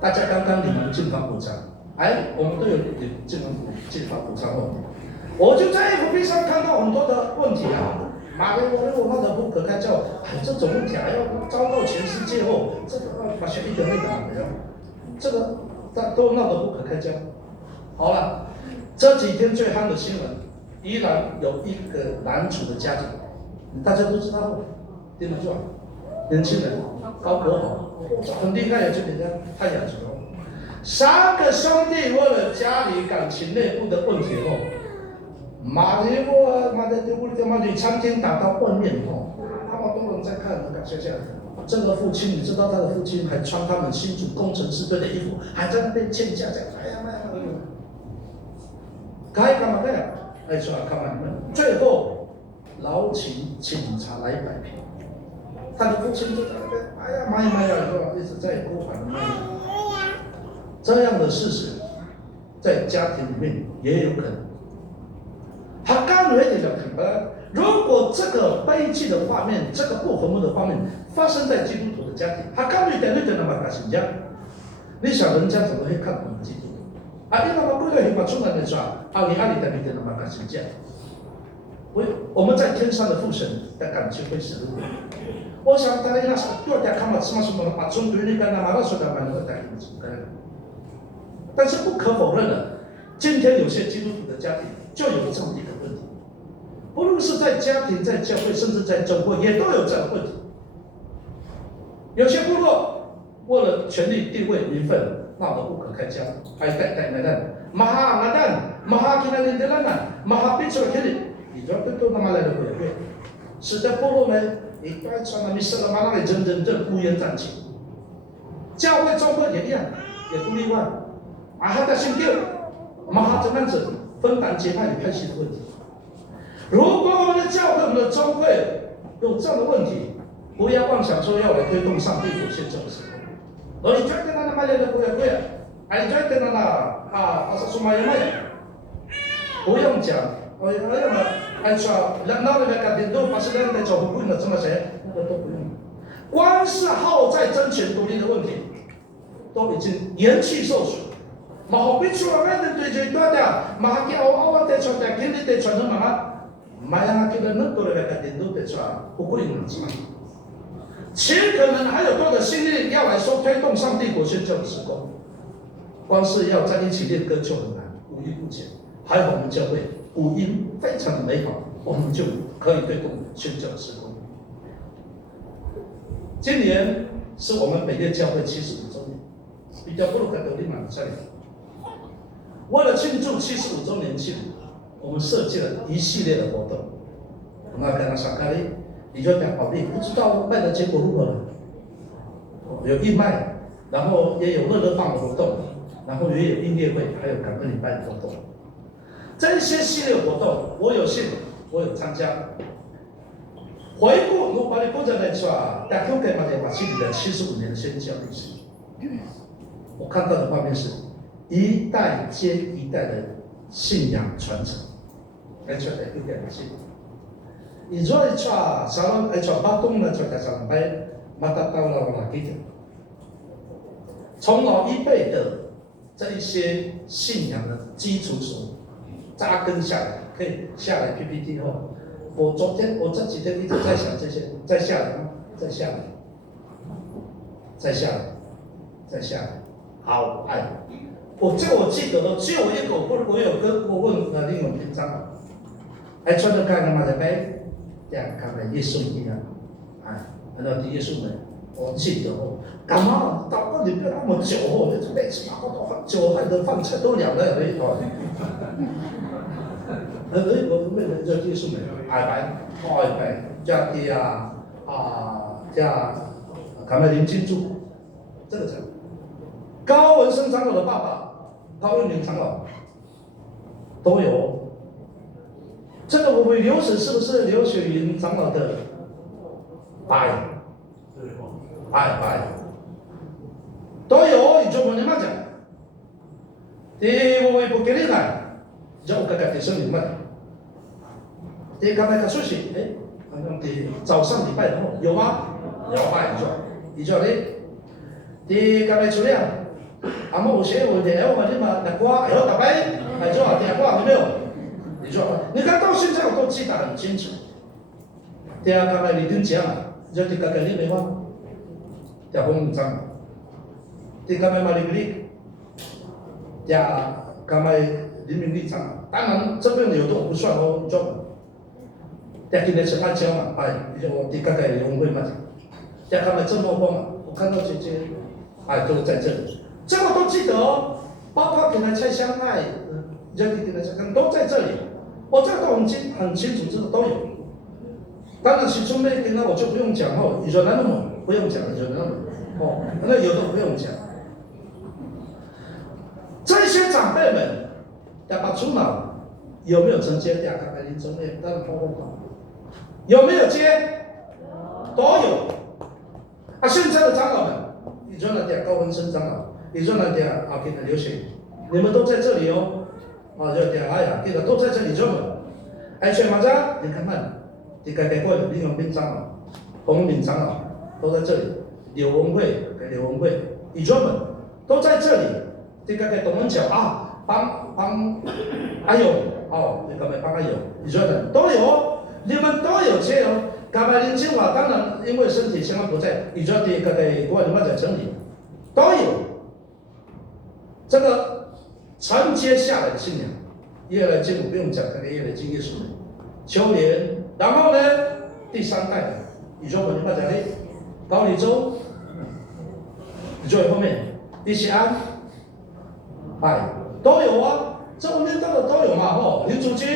大家刚刚领完健康补偿，我们都有领健康补偿哦。我就在 FB 上看到很多的问题啊，马来我闹得不可开交，这种问题要昭告全世界哦，这个把学一点那个没有，这个都闹得不可开交。好了，这几天最夯的新闻，宜兰有一个男主的家庭，大家都知道，听得住，年轻人高国豪。很厉害的，就人家太阳族了。3个兄弟为了家里感情内部的问题后，妈的女餐厅打到外面哦，那么多人在看，感谢下。这个父亲，你知道他的父亲还穿他们新竹工程师队的衣服，还在那边欠价，该干嘛的呀？说干嘛？最后劳请警察来摆平。他的父亲就在那边，妈呀，一直在哭喊妈呀。这样的事实，在家庭里面也有可能。他刚有一点的可能，如果这个悲剧的画面，这个不和睦的画面发生在基督徒的家庭，他刚有一点的嘛打成这样，你想人家怎么会看我们基督徒？因为我们过来出门的时候，你的嘛打成这样。我们在天上的父神的感觉会是如何？我想大家那是多点看嘛，什么把中国人干那马拉说的蛮多带领出来。但是不可否认的，今天有些基督徒的家庭就有这么一个问题，不论是在家庭、在教会，甚至在中国，也都有这样的问题。有些部落为了权力、地位、名分，闹得不可开交，还带那蛋，马哈给那领的那，马哈变出来给你，你说都他妈来的不对，使得部落呢。你该传了，你死了嘛？那里人乌烟瘴气。教会、中会也一样，也不例外。他的信教，他怎样子分担结派与派系的问题。如果我们的教会、我们的中会有这样的问题，不要妄想说要来推动上帝有些这种事。而你觉得那买来的不要贵啊？你觉得那是什么样卖？不用讲，说让那个家庭都把时间来找不用的这么些，那个都不用。光是后在争权独立的问题，都已经元气受损。好比出来的对最多的，马给我得传的，给你得传的嘛，马呀给了那么多的家庭都得传，不会有什么。其可能还有多的心力要来说推动上帝国宣教的事工，光是要在一起练歌就很难，无一不减。还好我们教会五音非常的美好，我们就可以推动宣教的事工。今年是我们北岳教会75周年，比较不如感到立马的在。为了庆祝75周年庆，我们设计了一系列的活动。那跟他上课哩，你就讲好，你不知道卖的结果如何了。有义卖，然后也有乐乐棒的活动，然后也有音乐会，还有感恩礼拜的活动。这些系列活动，我有幸，我有参加。回顾，如果你不在那说啊，大家可以把自己的75年的宣教历史。我看到的画面是一代接一代的信仰传承，而且在一点的信。你说你说salam，说巴东呢，说在上海，马达到了我哪记得？从老一辈的这一些信仰的基础所扎根下来，可以下来 PPT 后。我这几天一直在想这些，再下来，再下来，再下来，再下来，好，我记得了，只有一个，我有跟我问另外一张，穿着看嘛在背，这样看的耶稣一样，看到耶稣们，我记得哦，干嘛祷告里面那么久哦，这每次祷告都很久，害得饭菜都凉了而已哦。我们的这技术呢，开白加地加卡梅林金柱，这个高文生长老的爸爸高文明长老都有。这个我们流水是不是刘雪云长老的白都有？你就我你们讲，我也不给你来，叫我哥哥提升你们。刚才他说是，好像早上礼拜后有吗？有吧？你说刚才出来，阿姆有些问题，我问你嘛，那瓜有打败，还说点瓜有没有？你说，你看到现在我都记得很清楚。刚才你跟讲啊，就刚才你没吗？红章，刚才嘛你。刚才人民立场，当然这边有的不算哦，做，今天是按讲嘛，我刚才有会嘛，刚才这么光，我看到这些，都在这里，这个都记得哦，包括给他拆香爱，人民给他拆香都在这里，我这个都很清楚，这个都有。当然其中那边呢，我就不用讲哦，你说那么不用讲，你说那么那有的不用讲。这些长辈们，把猪脑有没有承接第二个林中内？当然有没有接？都有。现在的长老们，你说那点高文生长老，你说那点给他流血，你们都在这里哦。就点给他都在这里做嘛。所以马上你看看，你改过的林永斌长老、洪敏长老都在这里，刘文慧、李专们都在这里。这个董文角帮阿勇你干嘛帮阿勇？你说的都有，你们都有接哦。干嘛林清华当然因为身体情况不在，你说这个国外你们在整理，都有。这个承接下来的信仰，越来进步不用讲，这个越来进耶稣秋莲，然后呢第三代的，你说我们讲的高丽州，你说后面李西安。都有啊，这5年到的都有嘛，林祖君，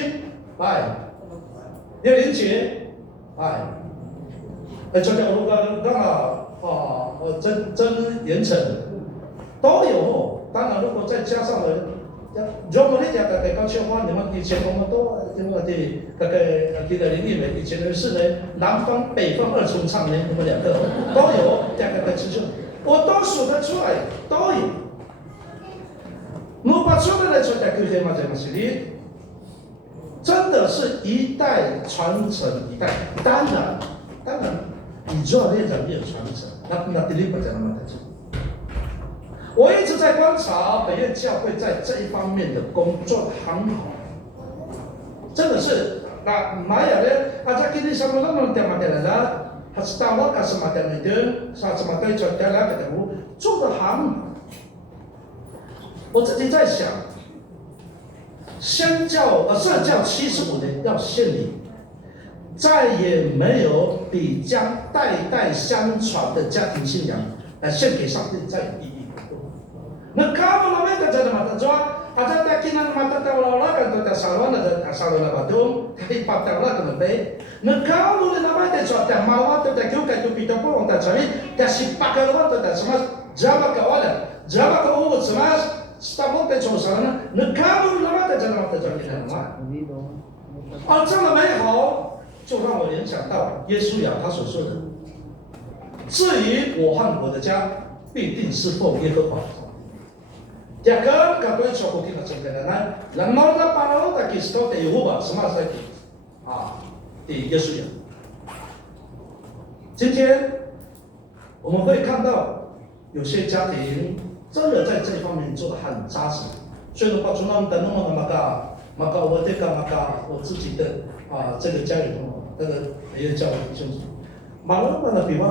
叶林杰，这条路刚好，曾元成都有当然，如果再加上了，如果你讲高校花，你们以前我们都因为这个林立伟以前的是呢，南方北方2重唱呢，你们2个都有持续，我都数得出来，都有。我把出来的出来可以吗？这么是的，真的是一代传承一代。当然，你知道练长没有传承，那第六个在那么的。我一直在观察北苑教会在这一方面的工作很好，真的是玛雅呢，在今天上面那么点嘛点了，还是到我干什么点没得，什么对传点来的做得很好。我自己在想，社教75年要献礼，再也没有比将代代相传的家庭信仰来献给上帝再有意义更多。那kamu namanya kerja mata jua, ada takinan mata tawala kan tu tasalon na batum, tapi patawala kan be. Na kamu namanya jua tamawa tu takiu kai tu pitapo on tajari, kasi pakalawan tu tasamas java kawala, java kawu semas. Stamos在做啥呢？那看不那么的在那么的在那嘛。这样的美好，就让我联想到耶稣亚他所说的：“至于我和我的家，必定是奉耶和华。”第二个，各位说过听了这个呢，那么那把那个基督的耶和华什么在的耶稣亚。今天我们会看到有些家庭。真的在这一方面做得很扎实，所以把从那么的那么的我这个我自己的这个家里头，这个也叫就是马拉巴的比方，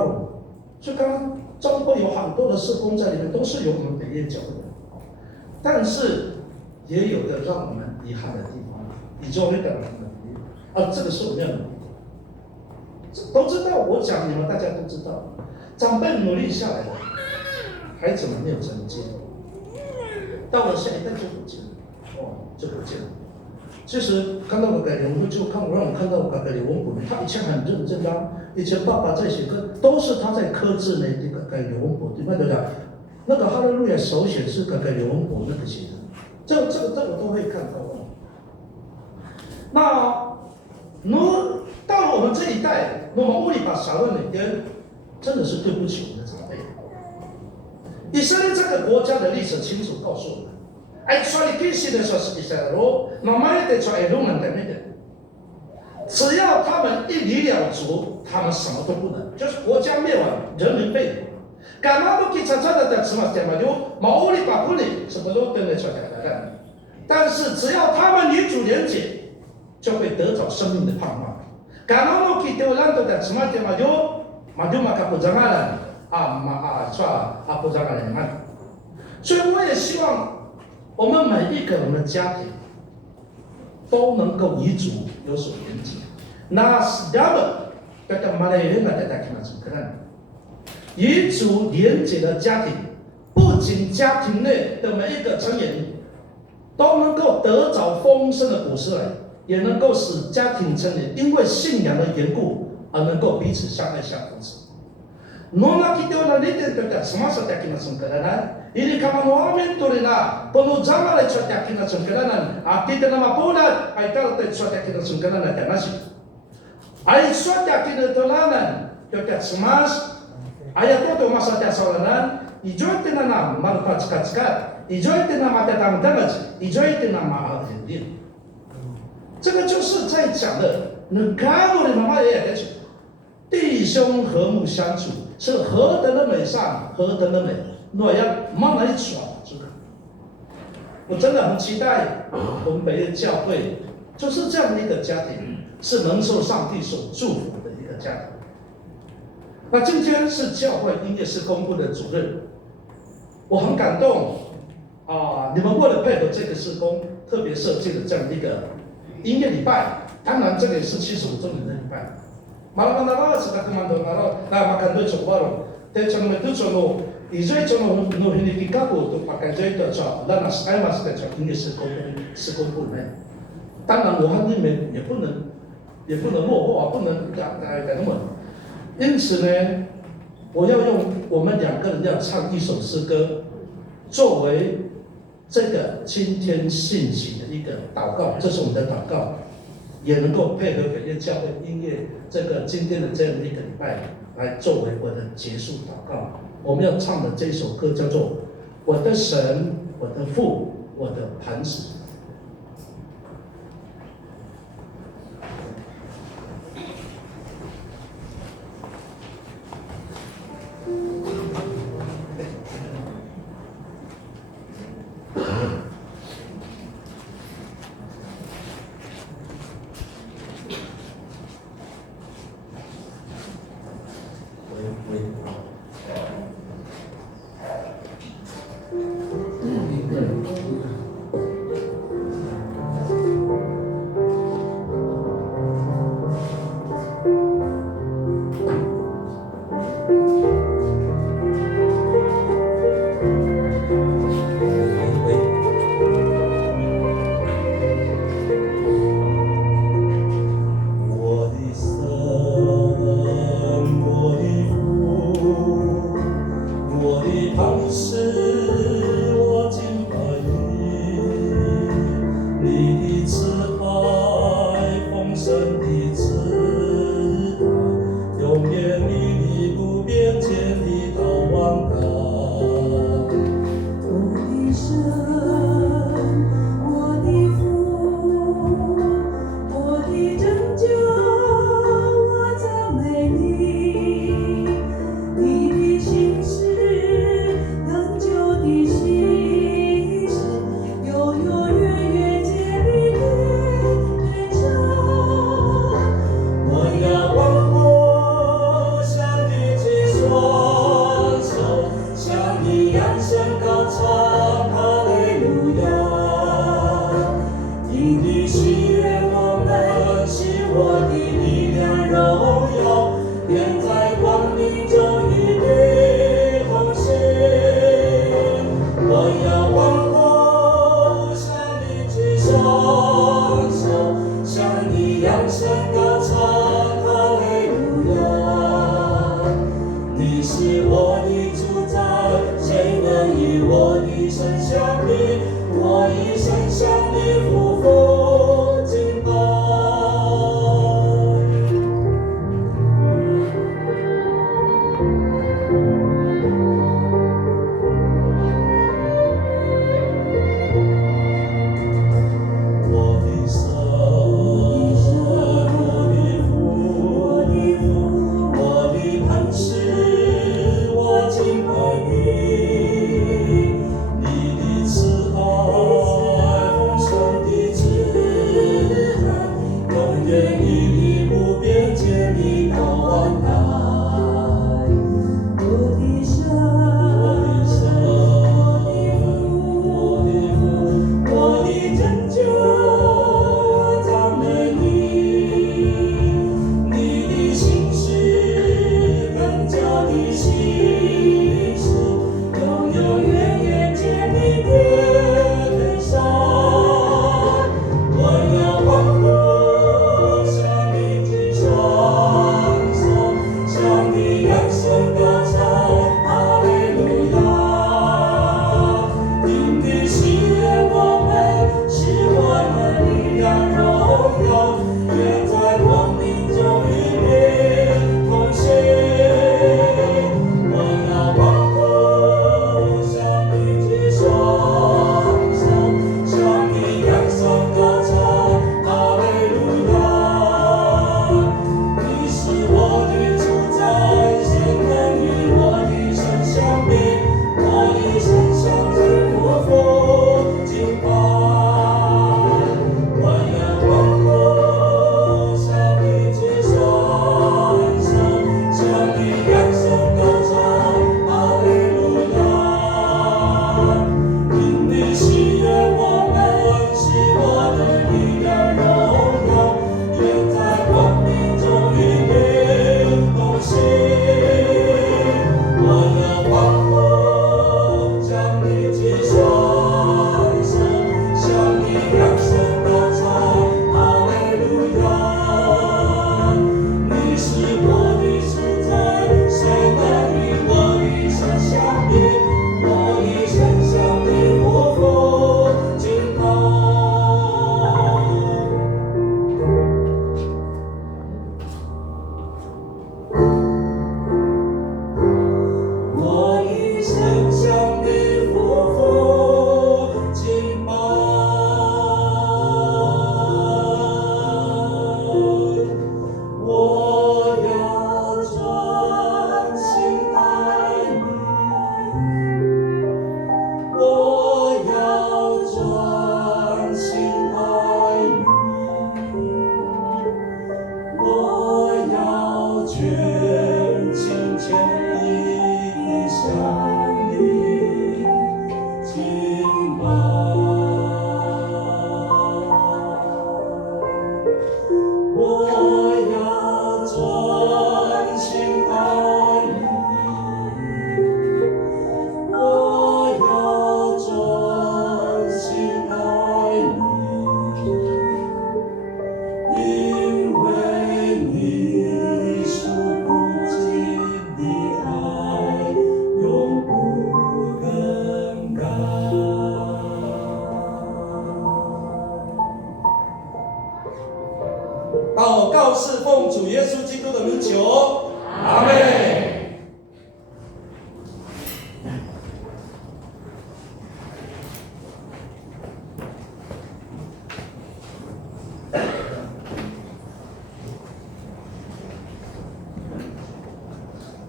所以刚刚中国有很多的事工在里面，都是由我们北业教的，但是也有的让我们遗憾的地方，你说那个这个是我们要努力的，都知道，我讲你们大家都知道，长辈努力下来了。孩子们没有承接，到了下一代就不见了，就不见了。其实看到我改良，我就让我看到我改良文本，他以前很认真的，以前爸爸在写歌，都是他在刻字呢。这个改良文本，对不对？那个哈利路亚首选是改良文本那个写的，这个都会看到。那到了我们这一代，那么物理把少了哪天，真的是对不起我们的长辈。以色列这个国家的历史清楚告诉我们，哎，所以这些的说是以色列罗，慢慢的说哎，罗曼的那个，只要他们一离了族，他们什么都不能，就是国家灭亡，人民被掳。干嘛不给查查的什么什么就毛里把不里，什么都跟着说的干。但是只要他们与主连结，就会得着生命的盼望。干嘛不给丢烂的什么什么就马就马卡不张了不张了看。所以我也希望我们每一个人的家庭都能够与主有所连结。那是他们这个马来人的在看到什么可能？与主连结的家庭，不仅家庭内的每一个成员都能够得着丰盛的果实来，也能够使家庭成员因为信仰的缘故而能够彼此相爱相扶持。Nona kita na lite terkait semasa takina sengkelanan, ini kama noamen turina, penuh zaman le cot takina sengkelanan, kita nama puna, ai tal te cot takina sengkelanan dan nasi. Ai cot takina tolanan, terkait semas, ayat itu masa tasolanan, ijo itu nama marpa cekat-cekat, ijo itu nama tetang damaj, ijo itu nama ahli. 这个就是在讲的，你看我的妈妈也在说，弟兄和睦相处。是何等的美善，何等的美！我要慢慢爽这个。我真的很期待我们北日教会就是这样的一个家庭，是能受上帝所祝福的一个家庭。那今天是教会音乐事工部的主任，我很感动你们为了配合这个事工，特别设计了这样的一个音乐礼拜。当然，这个也是75周年的礼拜。Malam-malam sudah kemandang naro, nah makan tu coba te cuma tu cuma, izoi cuma no ini kita tu pakai izoi tu coba, dan saya masih tu coba ini sekolah pun呢。当然，我和你们也不能落后不能那么。因此呢，我要用我们两个人要唱一首诗歌，作为这个今天信息的一个祷告，这是我们的祷告。也能够配合北夜教会音乐这个今天的这样的一个礼拜来作为我的结束祷告。我们要唱的这首歌叫做《我的神，我的父，我的磐石》。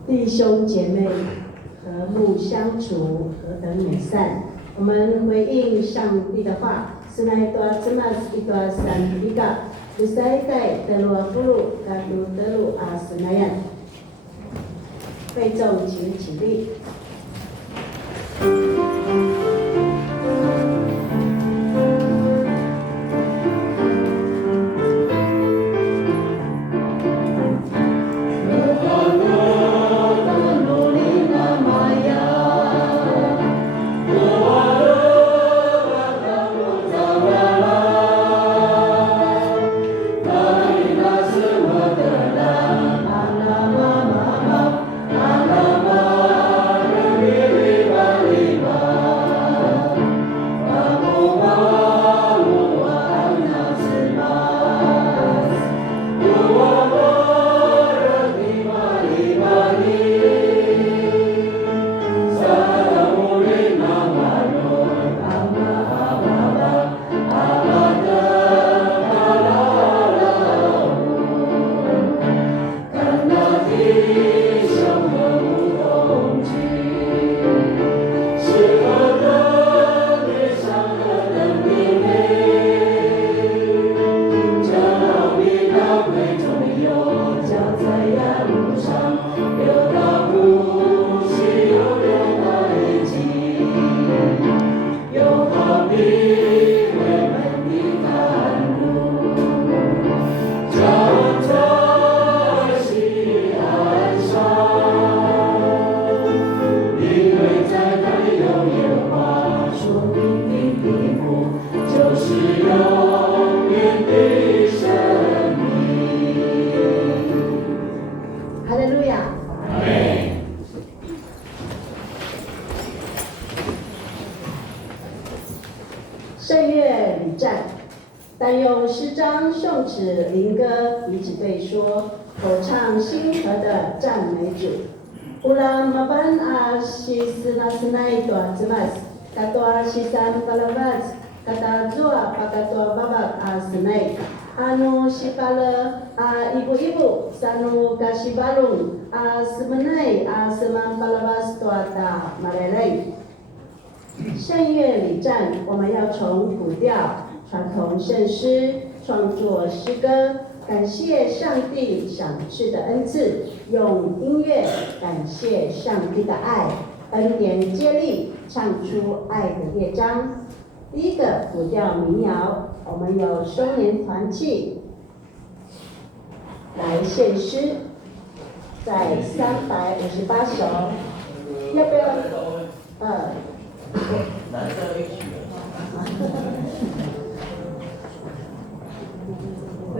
弟兄姐妹和睦相处，何等美善！我们回应上帝的话，是那一段芝麻一段三一个，不是在德罗布鲁加鲁德鲁阿斯那样。会众请起立。圣乐礼赞，但用诗章、颂词、灵歌彼此对说，口唱心和的赞美主。Ulam maban si senai tua jelas, kata sisan balabas, kata zua pakatua babak senai. Anu sipala ibu-ibu sanu kasih balung semenai seman balabas tua ta marelai。圣乐礼赞，我们要从古调、传统圣诗创作诗歌，感谢上帝赏赐的恩赐，用音乐感谢上帝的爱，恩典接力，唱出爱的乐章。第一个古调民谣，我们有收年团契来献诗，在358首，要不要？蓝色一曲。我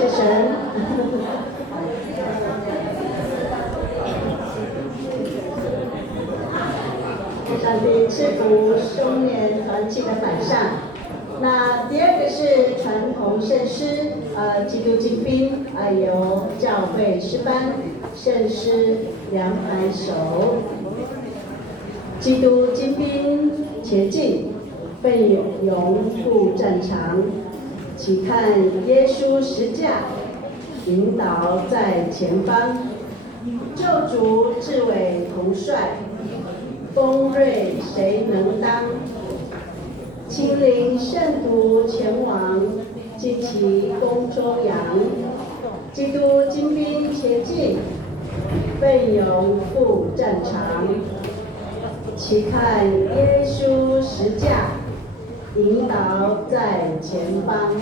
谢神。上帝赐福兄年团契的摆上。那第二个是传统圣诗，基督精兵，由教会诗班圣诗200首。基督精兵前进，奋勇赴战场，岂看耶稣十架，引导在前方。救主至伟同帅，锋锐谁能当？亲临圣徒前往，旌旗风中扬。基督精兵前进，奋勇赴战场。岂看耶稣十架，引导在前方。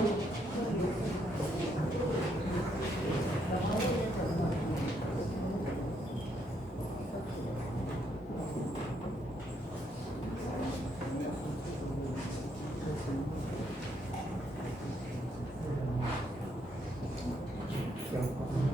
Oh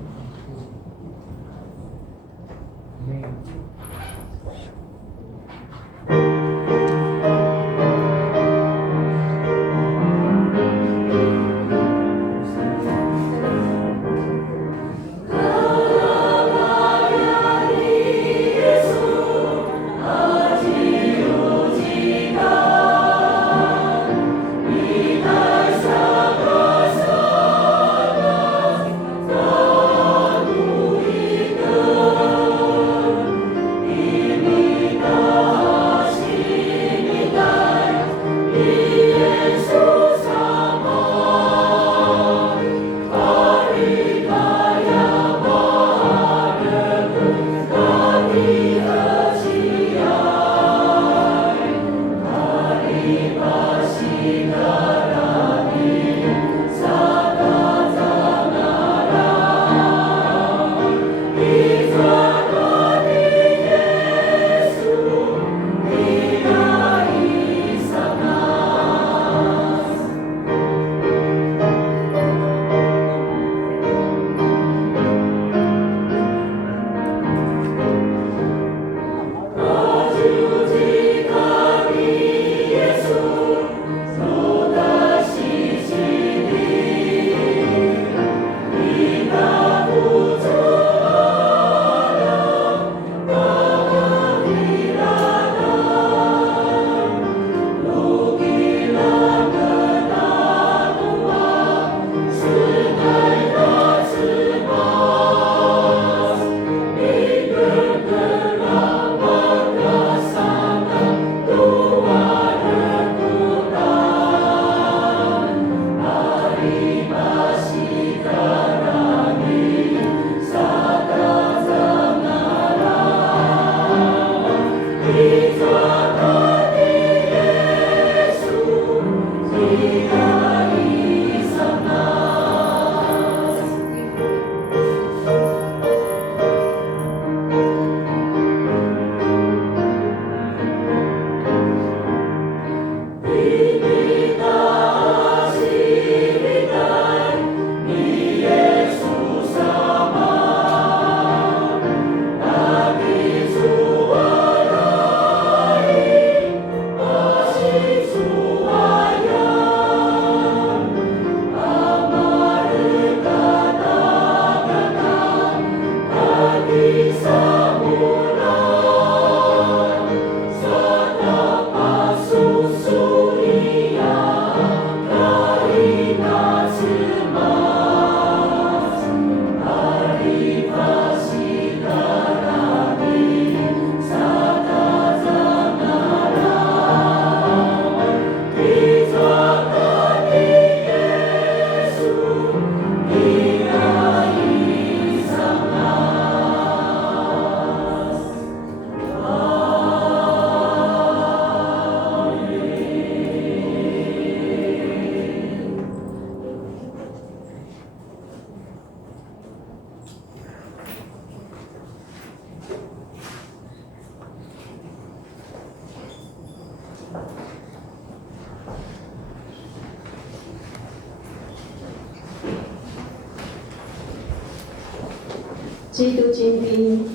基督精兵，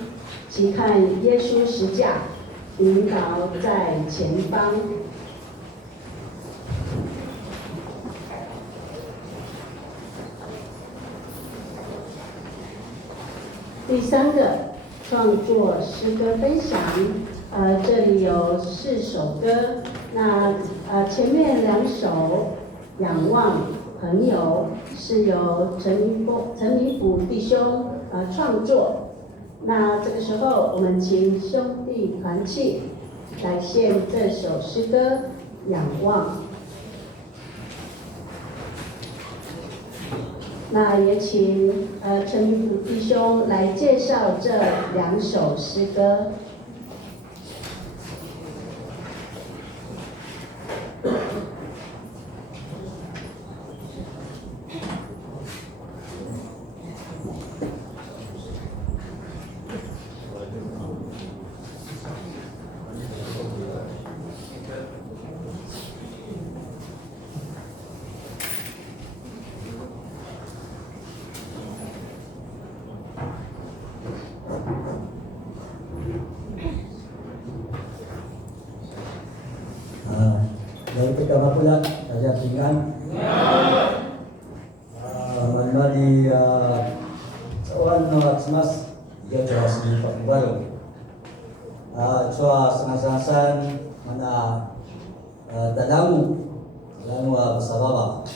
即看耶稣十架，引导在前方。第三个创作诗歌分享，这里有4首歌，那前面2首《仰望》朋友是由陈明甫弟兄创作，那这个时候我们请兄弟团契来献这首诗歌《仰望》。那也请陈明甫弟兄来介绍这2首诗歌。Dari pertama pula saja tinggal Mali Cawan Mas dia coba sendiri Pak Baru coba sangat-sangat mana Tadamu bersababa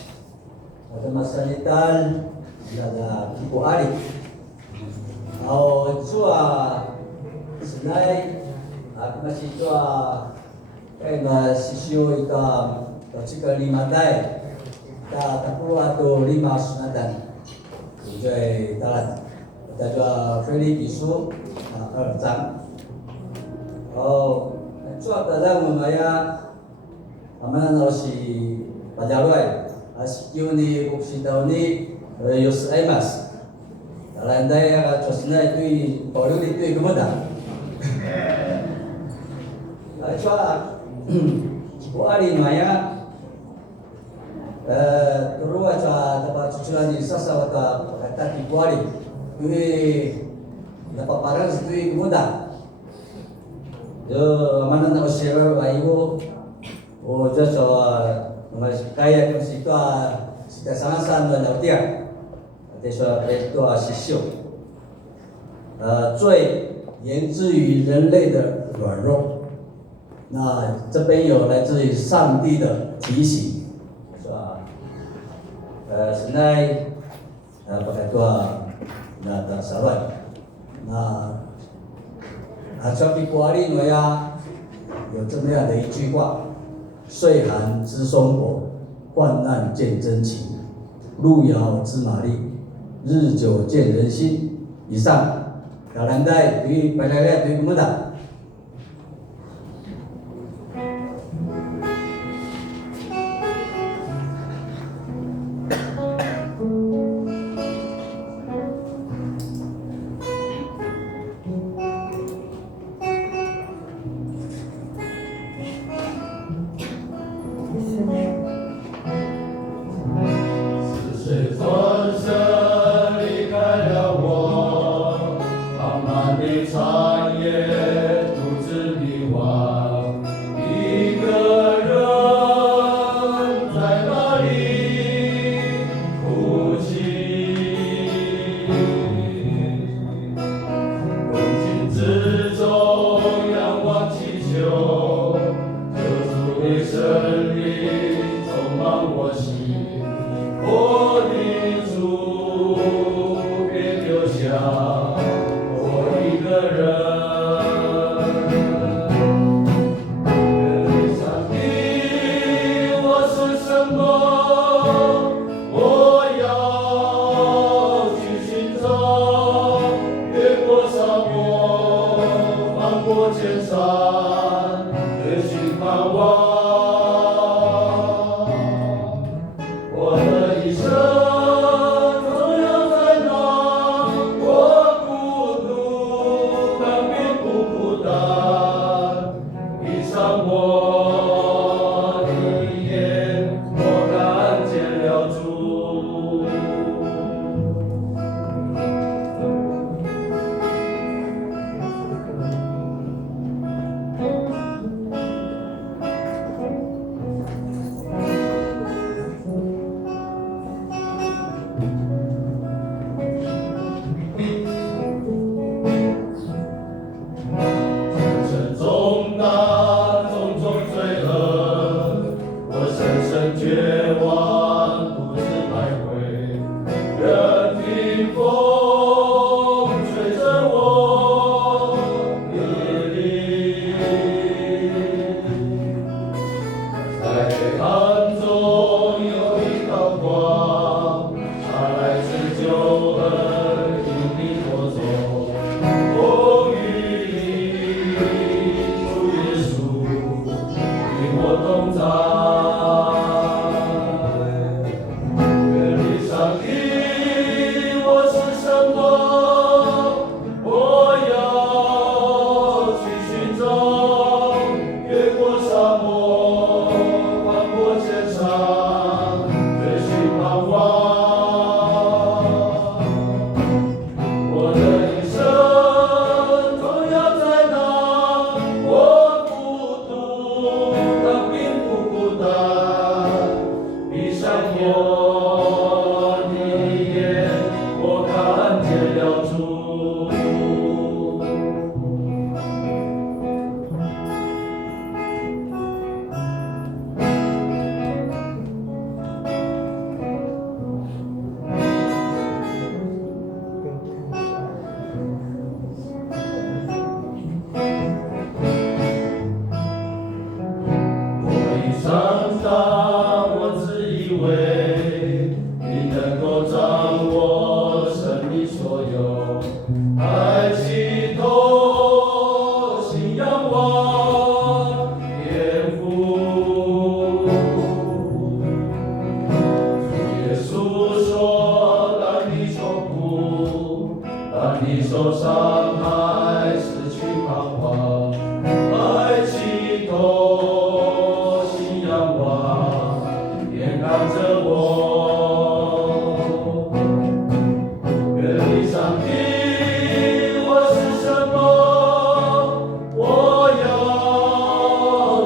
ada masa nital ada kipu ari coba senai aku masih coba sisyo ika chika 5代tapu atau 5 sunatan jadi dalat kita Feli Bisu 2章做dalam maya aman osi pajaloi asyuni buksi tauni yus aimas dalam daya chosna itu baru itu kemudian Buari maya terua ca dapat cucuran di sasa wata kata di buari tui dapat parang tui kemuda jo mana na osera ayo o jo so mas kaya kan situ sita sangat dan lautia ate so itu sisyo 最源自于人类的软弱。那这边有来自于上帝的提醒，是吧？现在pakai tua na sahabat那川比瓜利诺呀有这么样的一句话：岁寒知松果，患难见真情，路遥知马力，日久见人心。以上，大家对大家对我们的。离开了我，浪漫的长夜。你受伤害，失去盼望，爱情痛，信仰望，眼看着我，远离上帝，我是什么？我要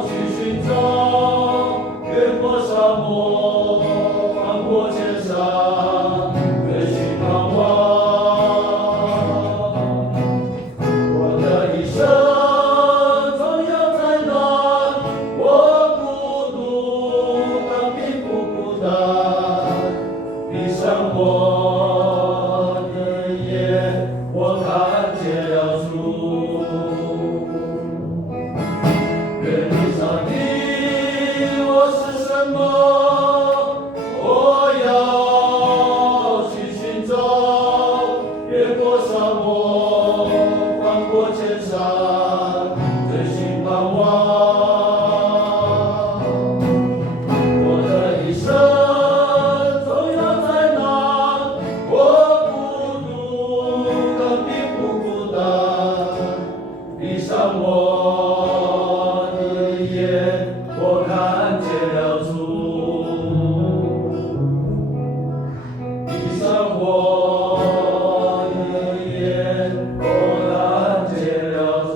去寻找，越过沙漠，翻过千山，追寻盼望。我的一生总有灾难，我孤独，但并不孤单。闭上我的眼，我看见了主。远离上帝，我是什么？我要去寻找，越过沙漠，翻过千山，追寻盼望。我的一生总有灾难，我孤独，但并不孤单。闭上我的眼，我看见了主。闭上我的眼，我看见了主。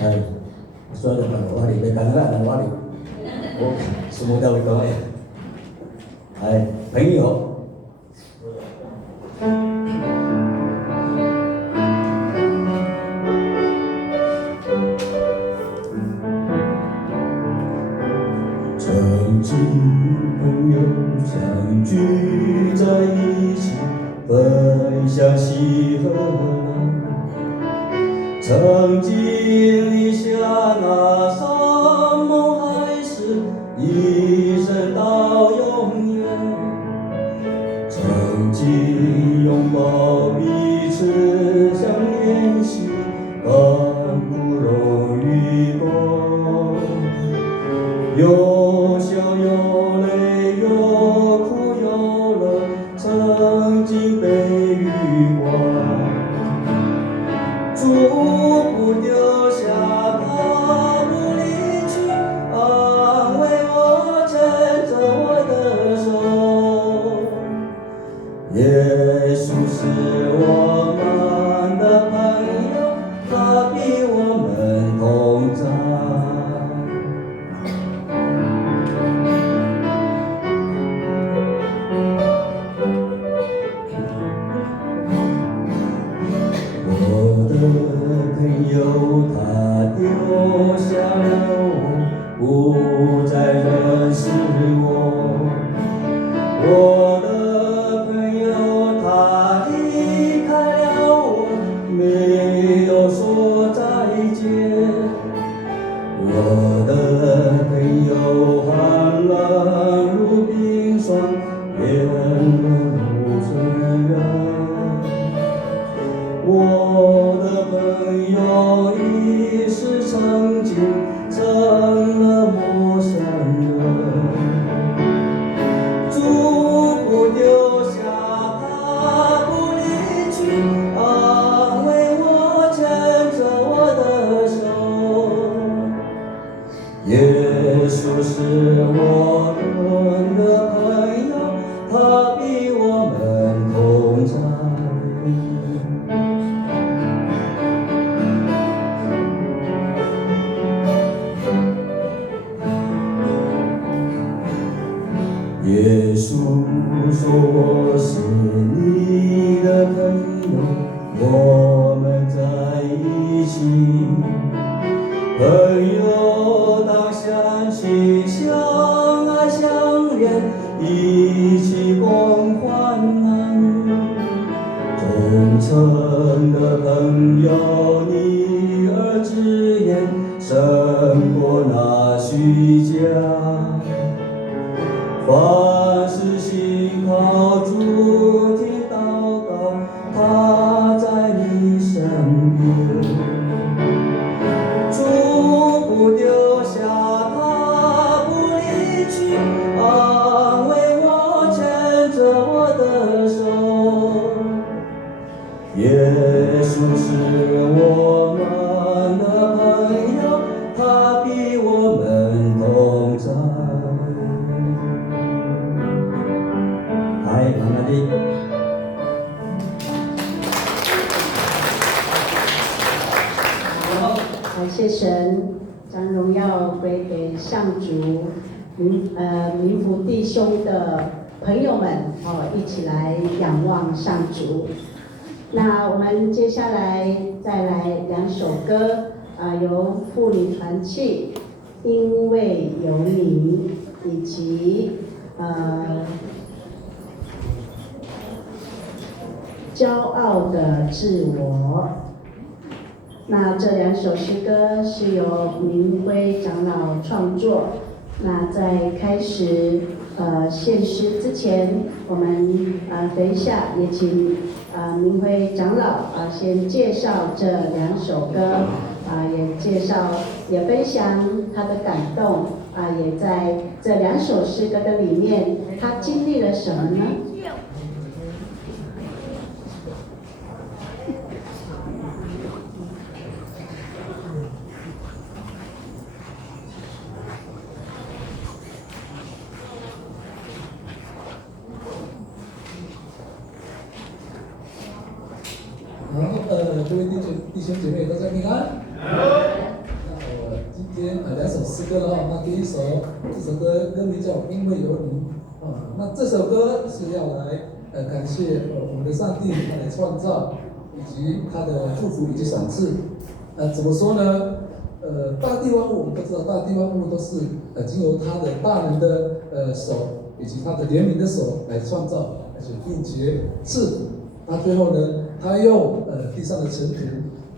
哎，说的很话里面，刚刚的话里，我什么都懂哎。哎，朋友，曾经朋友相聚在一起，分享喜和乐。曾经立下那山盟海誓，一生到永远。曾经拥抱彼此相怜惜，甘不容与共。有笑有泪，有苦有乐，曾经被遇过。主不丢下，他不离去，安慰我，牵着我的手。耶稣是我们的朋友，他比我们同在。我的朋友他丢下了我，不再认识我。我的朋友他离开了我，没有说再见。我的朋友寒冷如冰霜，冷如深渊。我的朋友已是曾经成了陌生人。诚的朋友，你儿之言胜过那虚假。凡事信靠主，听祷告，他在你身边。主不丢下他，不离去，安慰我，牵着我的手。耶稣是我们的朋友，他比我们同在。来，慢慢地。感谢神，将荣耀归给上主，民福弟兄的朋友们一起来仰望上主。那我们接下来再来2首歌，由妇女团契《因为有你》以及骄傲的自我。那这2首诗歌是由明辉长老创作。那在开始献诗之前，我们等一下也请明辉长老先介绍这2首歌，也介绍也分享他的感动，也在这2首诗歌的里面，他经历了什么呢？各位弟兄姐妹，大家平安。那我今天2首诗歌了那第一首，这首歌歌名叫《因为有你》那这首歌是要来感谢我们的上帝他的创造，以及他的祝福以及赏赐。怎么说呢？大地万物我们都知道，大地万物都是经由他的大能的手以及他的怜悯的手来创造，而且并且赐福。那最后呢？他用地上的尘土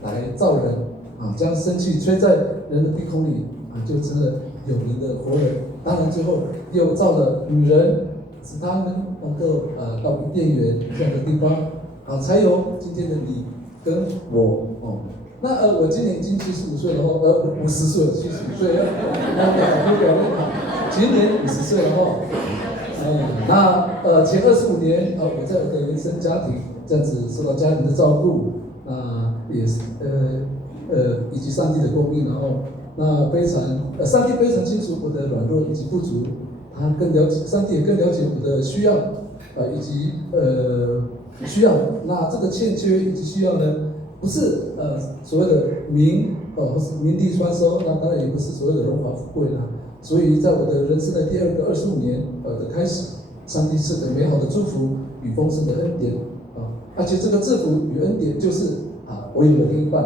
来造人将生气吹在人的鼻孔里就成了有灵的活人。当然最后又造了女人，使他们能够到伊甸园这样的地方才有今天的你跟我那我今年已经75岁了50岁了，75岁了，今年50岁了那前25年我在我的原生家庭。这样子受到家人的照顾，也是以及上帝的供应，然后那上帝非常清楚我的软弱以及不足，他更了解，上帝也更了解我的需要，以及需要。那这个欠缺以及需要呢，不是所谓的或是名利双收，那当然也不是所谓的荣华富贵啦。所以在我的人生的第2个25年的开始，上帝赐给美好的祝福与丰盛的恩典。而且这个祝福与恩典就是我有了另一半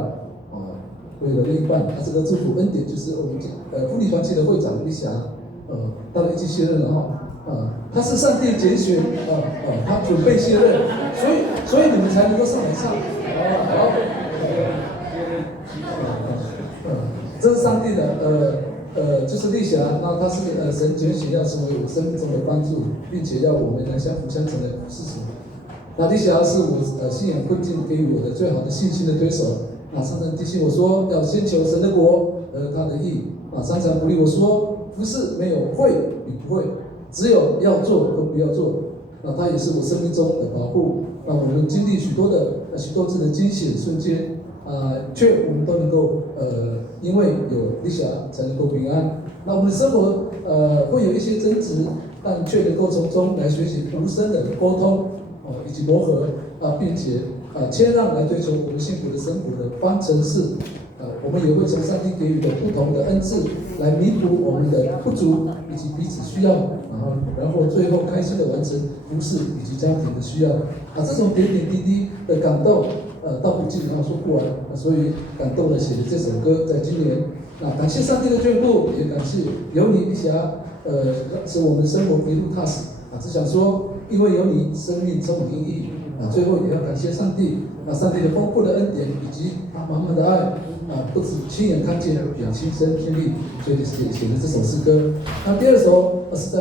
我有了另一半，这个祝福恩典就是我们妇女团契的会长丽霞，当然一起卸任了他是上帝拣选他准备卸任，所以你们才能够上来唱这是上帝的就是丽霞，那他是神拣选要成为我生命中的帮助，并且要我们来相辅相成的事情。那丽霞是我信仰困境给予我的最好的信心的推手。那常常提醒我说，要先求神的国和他的义。常常鼓励我说，不是没有会与不会，只有要做跟不要做。那他也是我生命中的保护。那我们经历许多次的惊险瞬间，却我们都能够因为有丽霞才能够平安。那我们的生活会有一些争执，但却能够从中来学习无声的沟通。以及磨合并且谦让来追求我们幸福的生活的方程式。我们也会从上帝给予的不同的恩赐来弥补我们的不足以及彼此需要，然后最后开心的完成服事以及家庭的需要。这种点点滴滴的感动，道不尽，说不完。所以感动的写的这首歌，在今年，感谢上帝的眷顾，也感谢有你丽霞，使我们生活一路踏实。只想说，因为有你，生命充满意义。最后也要感谢上帝，上帝的丰富的恩典以及他满满的爱，不止亲眼看见，也亲身经历，所以写了这首诗歌。那第二首是在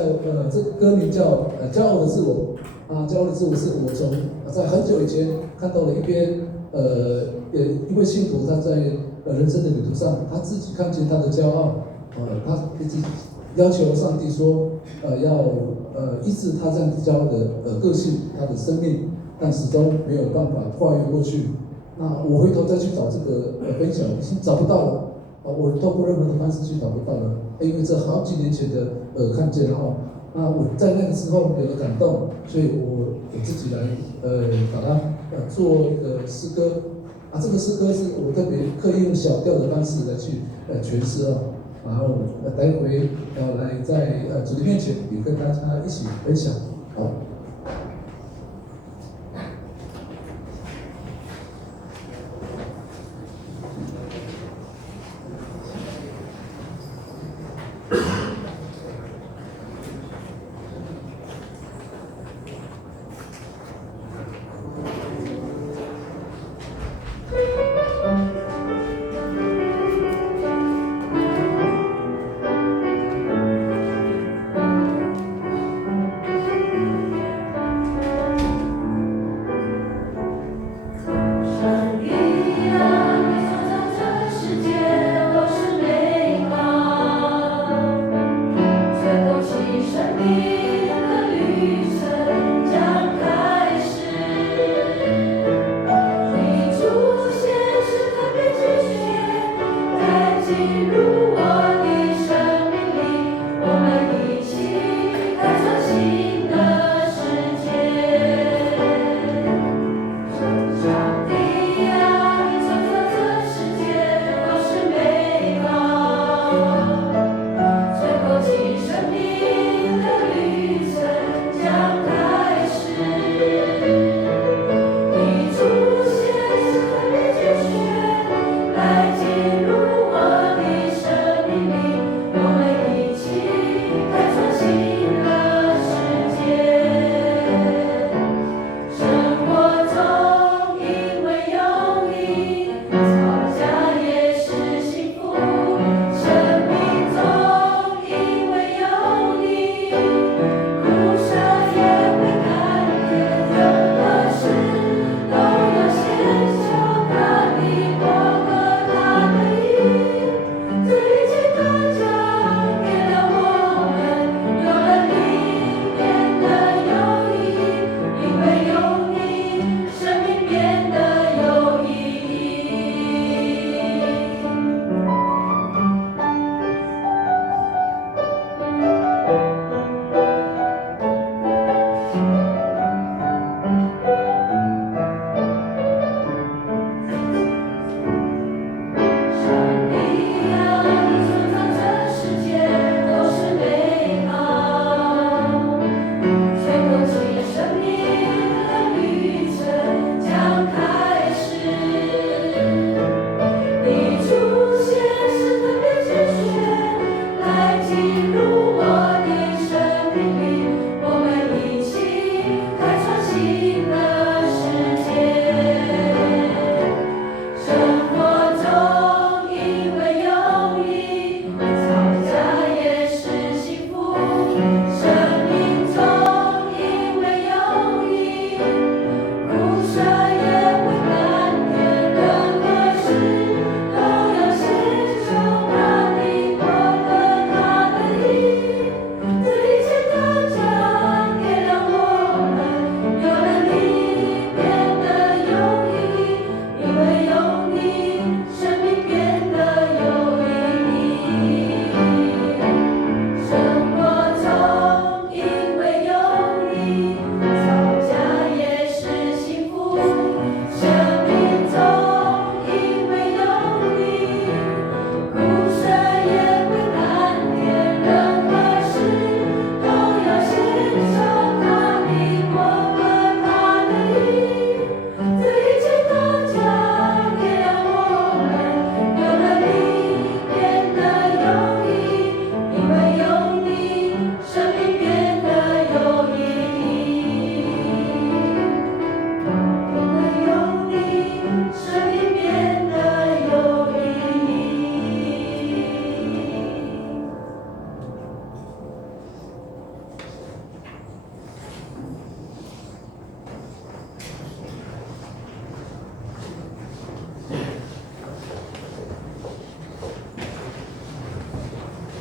这个歌名叫骄傲的自我。骄傲的自我是我从在很久以前看到了一篇一位信徒他在人生的旅途上，他自己看见他的骄傲，他自己要求上帝说要医治他这样骄傲的个性，他的生命。但始终没有办法跨越过去。那我回头再去找这个分享，已经找不到了。我透过任何的方式去找不到了，因为这好几年前的看见了那我在那个时候有了感动，所以我自己来把它做一个诗歌。这个诗歌是我特别刻意用小调的方式来去诠释然后待会要来在主题面前也跟大家一起分享。好。出现。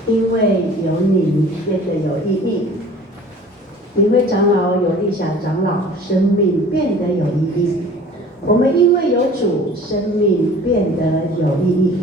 因为有你变得有意义。领会长老有丽霞长老，生命变得有意义。我们因为有主，生命变得有意义。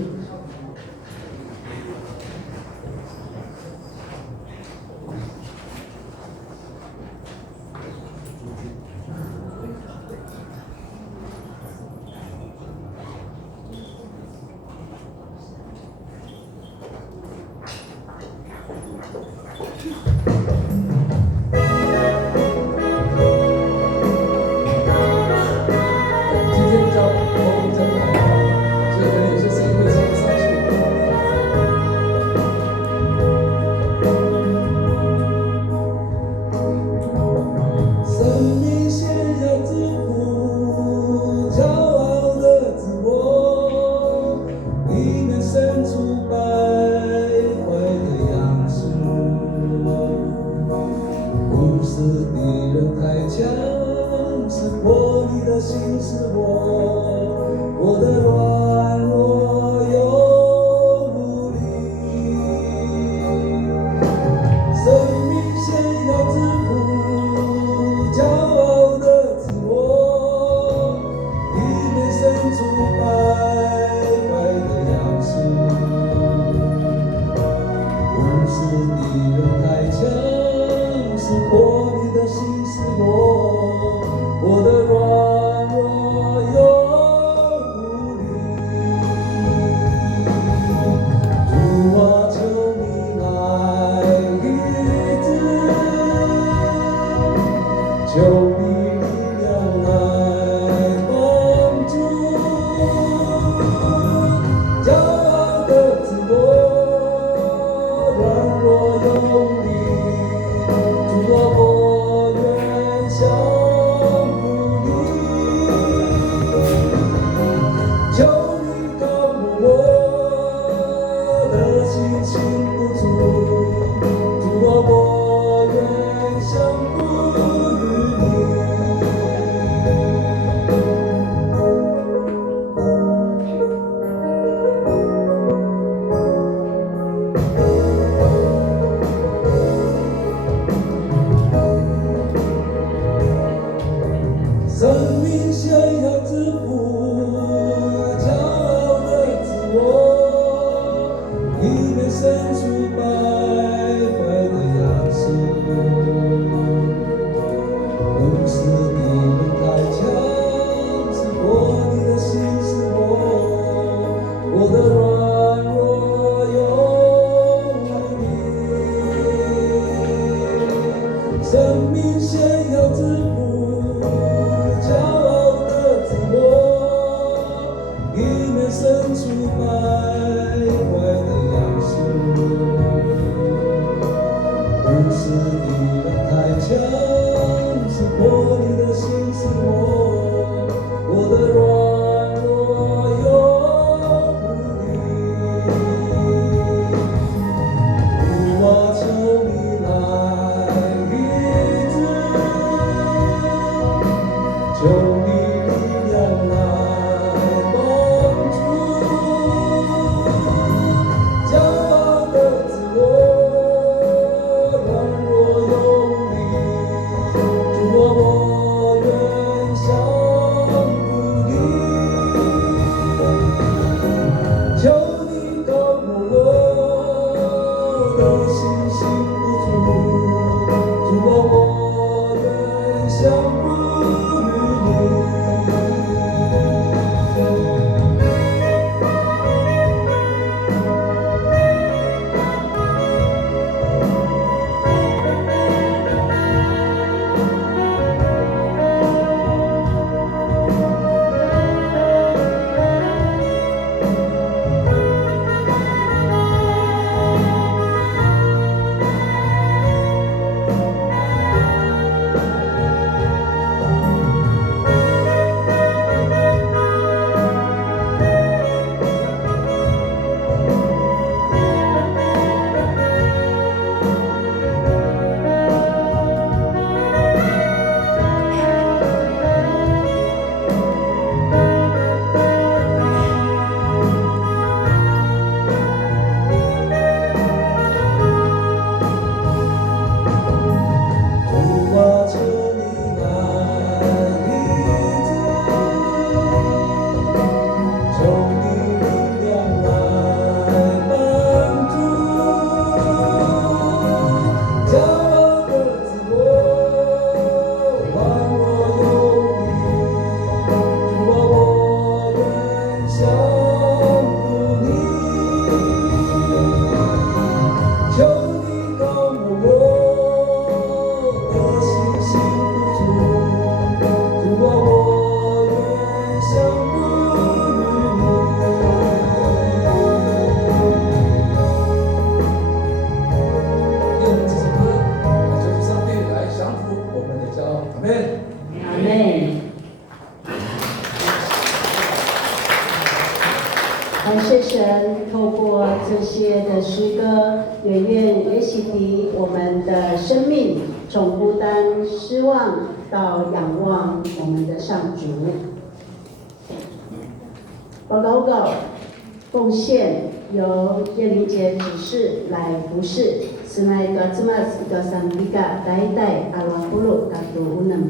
强是破你的心是我的软。感谢神，透过这些的诗歌，也愿洗涤我们的生命，从孤单、失望到仰望我们的上主。报告奉献由叶玲姐指示来服侍，是来多兹马斯多三比嘎代代阿罗布鲁嘎多乌能。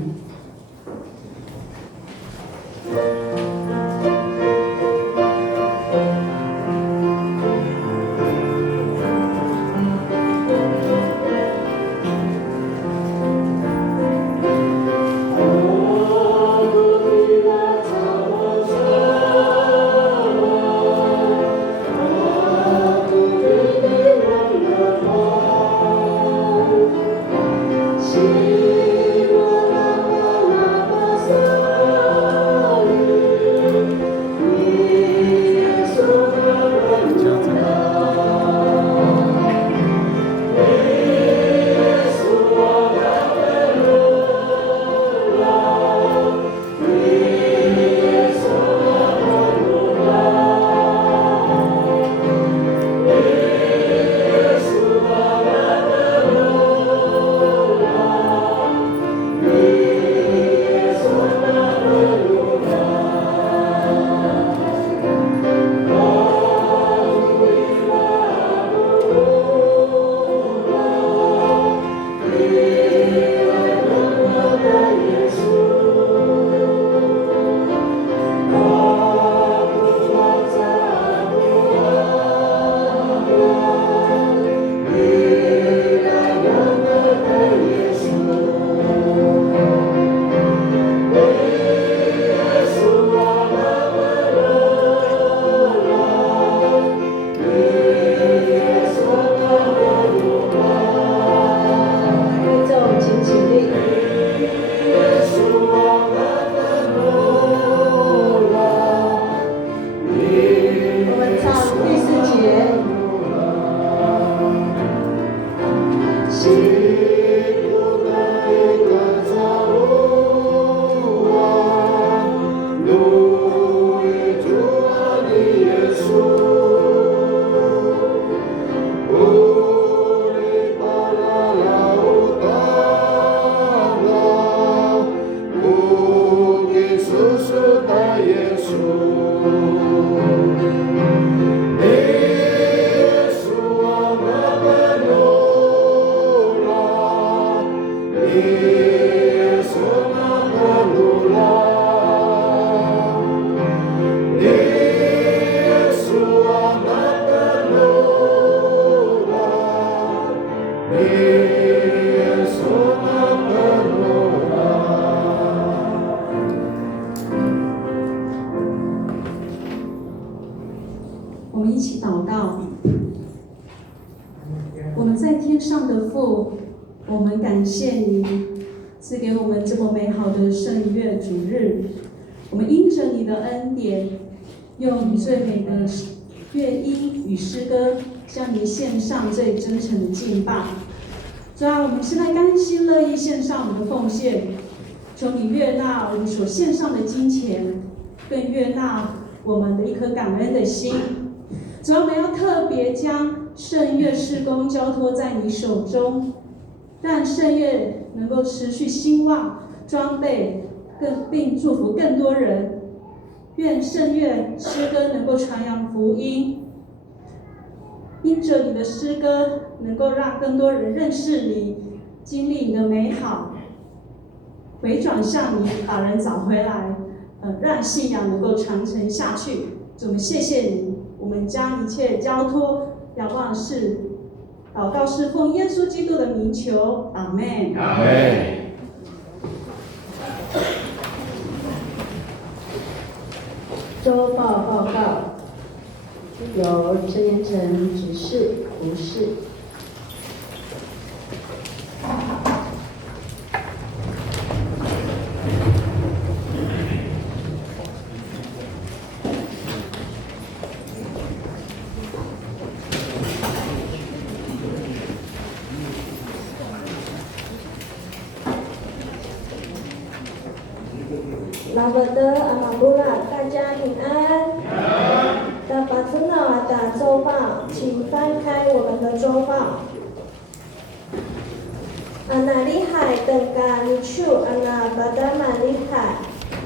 我们一起祷告。我们在天上的父，我们感谢你赐给我们这么美好的圣乐主日。我们因着你的恩典，用你最美的乐音与诗歌，向你献上最真诚的敬拜。主啊，我们现在甘心乐意献上我们的奉献，求你悦纳我们所献上的金钱，更悦纳我们的一颗感恩的心。主啊，我们要特别将圣乐事工交托在你手中，让圣乐能够持续兴旺、装备，并祝福更多人。愿圣乐诗歌能够传扬福音，因着你的诗歌，能够让更多人认识你，经历你的美好，回转向你，把人找回来，让信仰能够传承下去。主，我们谢谢你，我们将一切交托、仰望是祷告，是奉耶稣基督的名求，阿们。阿们。周报告由陈延成执事服侍。拉伯德阿马布拉，大家平安。大发请翻开我们的周报。阿那利海等嘎尼丘阿那巴达曼利海，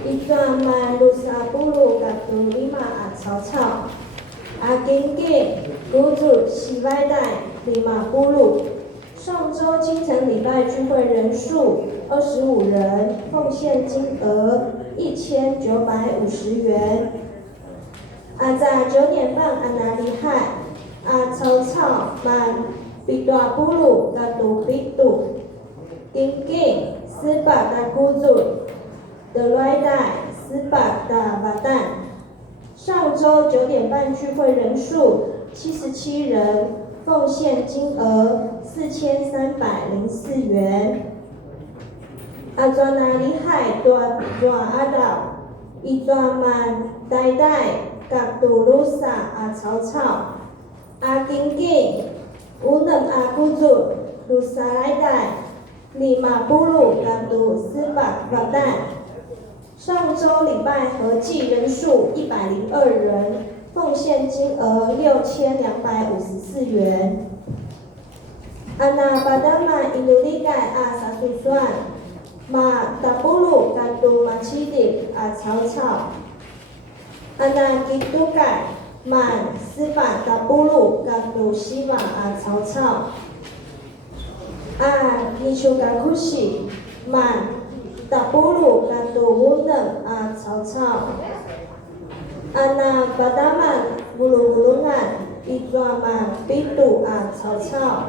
一段曼鲁萨布鲁嘎杜利马阿草草，阿金金古主西外代利马布鲁。上周清晨礼拜聚会人数25人，奉献金额1950元。阿在9点半阿那利海，阿草草曼比大布鲁嘎杜比杜。金金斯巴达古祖的来代斯巴达巴旦，上周9点半聚会人数77人，奉献金额4304元。阿转那里海转阿道，伊转曼代代甲杜鲁萨阿草草，阿金金乌能阿古祖鲁萨来代。利马布鲁嘎杜斯巴巴旦，上周礼拜合计人数102人，奉献金额6254元。阿那巴达玛印度里盖阿萨苏算，马达布鲁嘎杜马奇迪阿草草，阿那吉杜盖曼斯巴达布鲁嘎杜西瓦阿草草。尼丘嘎库西曼达布鲁嘎杜乌能阿草草，阿那巴达曼布鲁布鲁安伊抓曼比杜阿草草，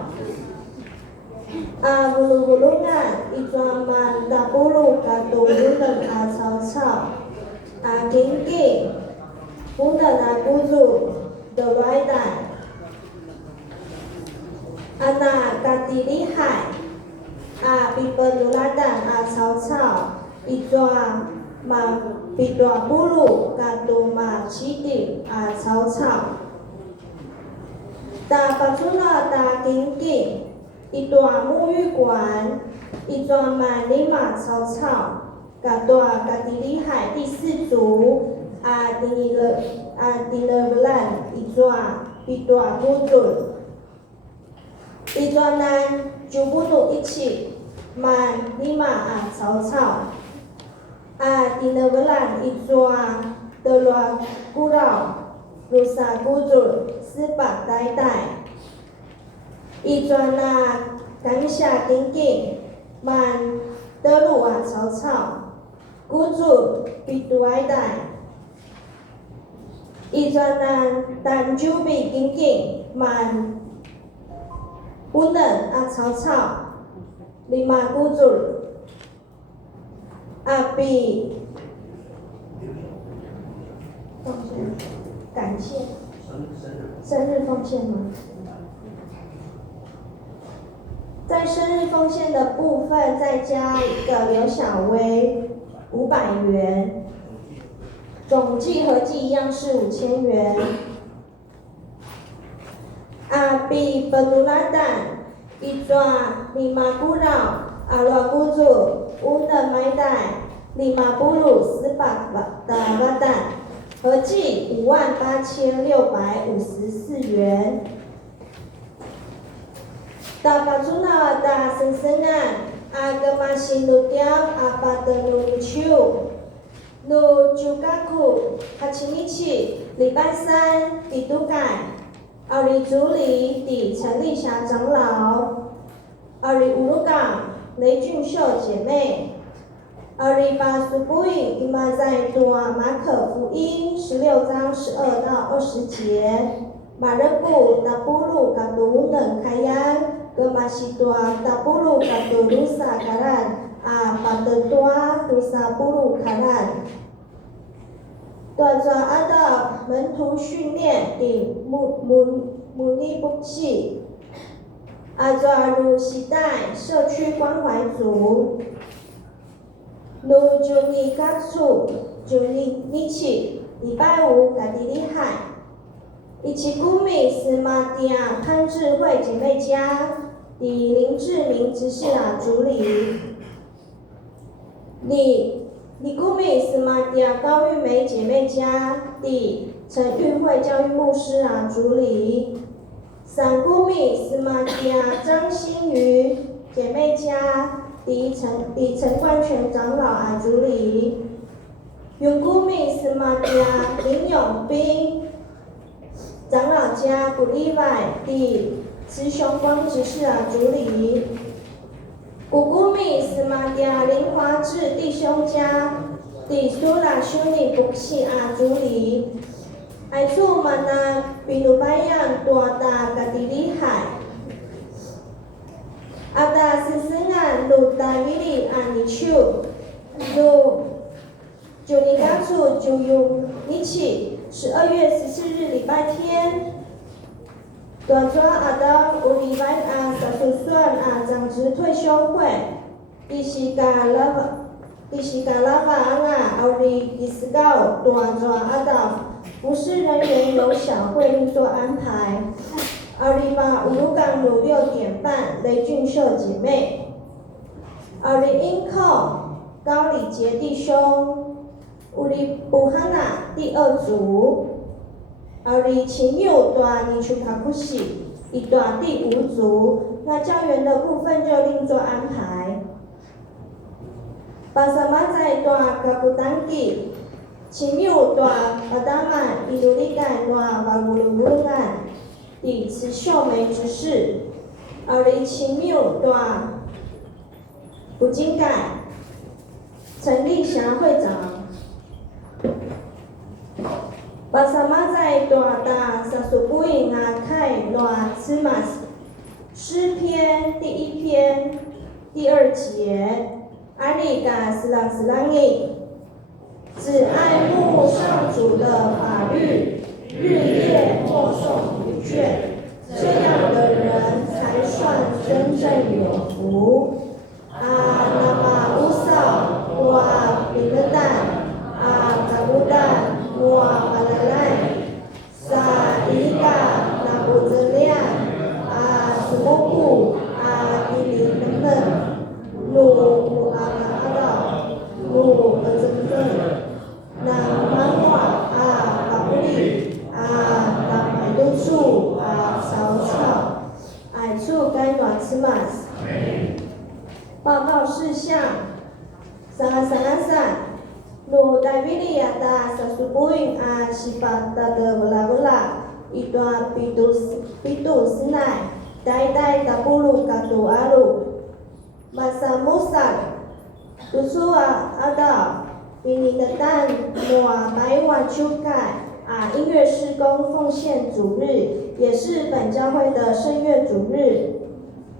阿布鲁布鲁安伊抓曼达布鲁嘎杜乌能阿草草，阿金金乌能阿古祖的来代。阿那嘎迪里海，阿比本鲁拉旦阿草草，伊抓马比大布鲁嘎杜马奇迪阿草草，达巴祖那达金金，伊抓沐浴馆，伊抓曼尼马草草，嘎大嘎迪里海第4组，阿迪勒布兰伊抓比大古祖。伊转南就不努一起，曼尼玛阿草草，阿迪勒布兰伊转德罗古绕，鲁萨古祖斯巴代代，伊转那感谢金金，曼德鲁阿草草，古祖比杜爱代，伊转那但就比金金，曼。乌能阿草草，利马古祖，阿比奉献，感谢，生日奉献吗？在生日奉献的部分再加一个刘小薇500元，总计合计一样是5000元。阿比本鲁拉旦，伊抓利马古绕阿罗古祖乌能麦代利马布鲁斯巴达巴旦，合计58654元。达巴祖那达森森安阿格马西努条阿巴德努尼丘，努朱嘎库哈奇米奇礼拜3比杜盖。奥里主理的陈丽霞长老，奥里乌鲁港雷俊秀姐妹，奥里巴苏布伊伊玛在多马可福音16章12到20节，马勒古达布鲁嘎杜能开央，格马西多达布鲁嘎杜鲁萨卡兰，阿巴德多鲁萨布鲁卡兰。短转阿道门徒训练的母尼布系，阿抓如时代社区关怀组，如就尼卡处就尼起礼拜5嘎迪里海，以及古米斯马蒂亚潘智慧姐妹家的林志明执事主理，尼古米斯马蒂亚高玉梅姐妹家的陈玉慧教育牧师主理，三姑米司马家张馨瑜姐妹家李陈冠全长老啊主理，永姑米司马家林永斌长老家不例外第慈雄光执事啊主理，古姑米司马家林华志弟兄家第苏拉修尼博士啊主理。爱处嘛那比努拜样大大家己厉害，阿达是生啊鲁大米里啊尼手，鲁就你家处就用你起12月14日礼拜天，大抓阿达有礼拜啊30算啊长职退休会，第时间拉巴啊后日第19大抓阿达。服事人员由小会另做安排。28五鹿港路6点半，雷俊秀姐妹。20英扣高礼杰弟兄。50布哈纳第2组。20秦佑大尼丘卡库西一大第5组。那教员的部分就另做安排。巴萨马在大卡布当地。秦佑大巴达曼伊鲁里干大瓦古鲁鲁干第慈秀梅执事，秦佑大古金盖陈丽霞会长，巴萨马在大大萨苏布因阿凯大斯马诗篇第1篇第2节，阿里嘎斯朗伊。只爱慕上主的法律，日夜默诵不倦，这样的人才算真正有福。那玛乌扫哇比勒旦嘎布旦哇巴拉赖萨伊嘎那布泽亮斯莫布伊里等等努阿道努真正。那漫画巴布里那百度树草草，爱处该暖吃嘛。报告事项，333，努代比利亚达萨苏布因西巴达的布拉，一段比杜斯奈，代达布鲁卡杜阿鲁，马萨穆萨，杜苏阿道。比尼的蛋诺白瓦丘盖音乐事工奉献主日，也是本教会的圣乐主日。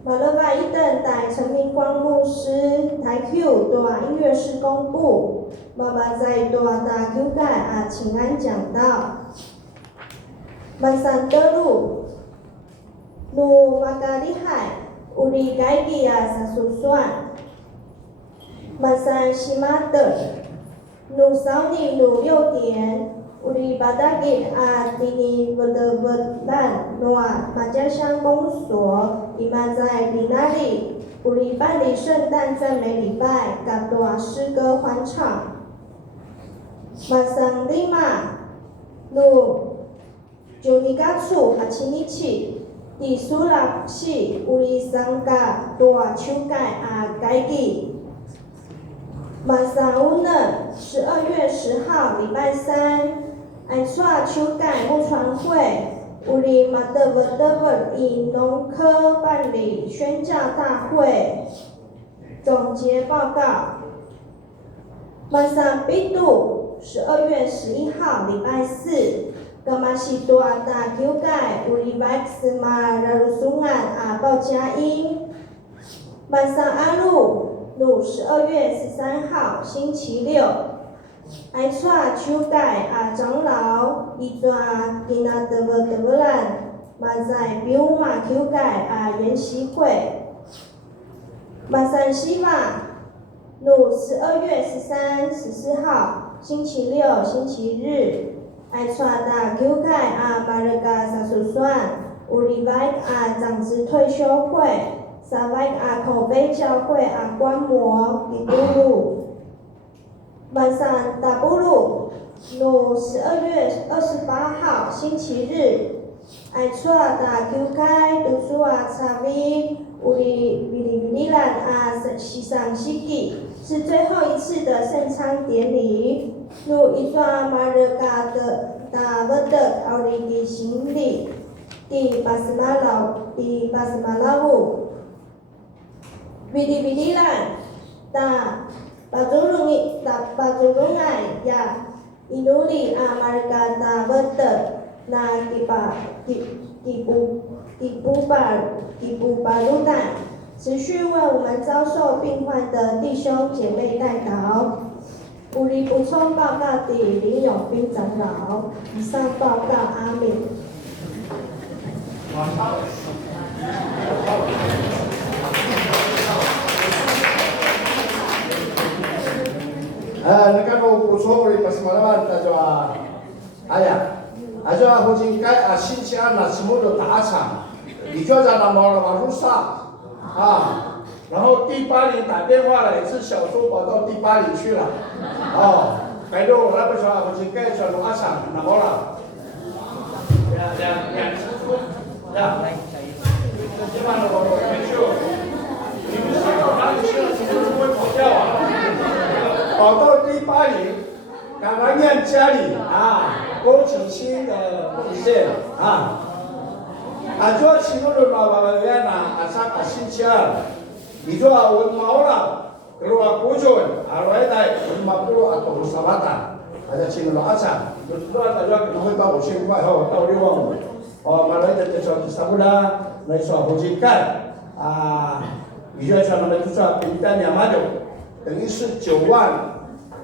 马勒巴伊顿代陈明光牧师台 Q 多音乐事工部，妈妈在多大 Q 盖请安讲道。曼山德路努马加利海乌里盖吉萨苏算，曼山西马德。努扫尼努6点，乌里巴达吉迪尼沃德沃兰诺马家乡公所，伊玛在里那里，乌里办理圣诞赞美礼拜，嘎多诗歌欢唱。马桑利马努就尼嘎处哈奇尼奇，第苏拉西乌里桑嘎多丘盖盖吉。马萨乌嫩12月10号礼拜3，爱刷丘盖木船会乌里马德沃德沃以农科办理宣教大会总结报告。马萨比杜12月11号礼拜4，格马西多大丘盖乌里瓦斯马拉鲁苏安报佳音。马萨阿鲁。12月13号星期六，爱刷丘盖长老伊抓吉纳德沃兰马在比乌马丘盖研习会，马山西瓦12月13、14号星期六星期日，爱刷大丘盖马勒嘎萨苏算乌里外长职退休会。沙外口碑教会观摩比杜鲁，晚上达布鲁，12月28号星期日，爱错打球开读书啊，查比乌里比利比利兰啊，西上西基是最后一次的圣餐典礼。如一抓马尔嘎的达沃德奥利的行礼，第85比利比利兰达巴祖隆爱呀，伊努里阿马尔嘎达沃德那吉布巴鲁丹，持续为我们遭受病患的弟兄姐妹代祷。无力补充报告的林永斌长老，以上报告，阿敏。Nakano puso uri pasmalaman tajwa aya aja hujin kai asincha na semudo taasa dijual na mola marusa 然后第8里打电话来，是小猪跑到第8里去了，改路那不说，我去盖小龙阿厂那好了，两只猪，这帮我回去，你们想到哪里去了？怎么会跑掉啊？跑到第8里，赶快念家里勾请新的贡献做其中的老人阿新家。Ito awon maula, keluar kujon, arwai dai, mapulo atau usawatan, ada cina asa. Betul ada juga kita tahu siapa tahu dia orang. Malah itu sesuatu sabula, naik suatu hujikan. Ia cuma itu suatu pintar yang maju. Dengan 9万，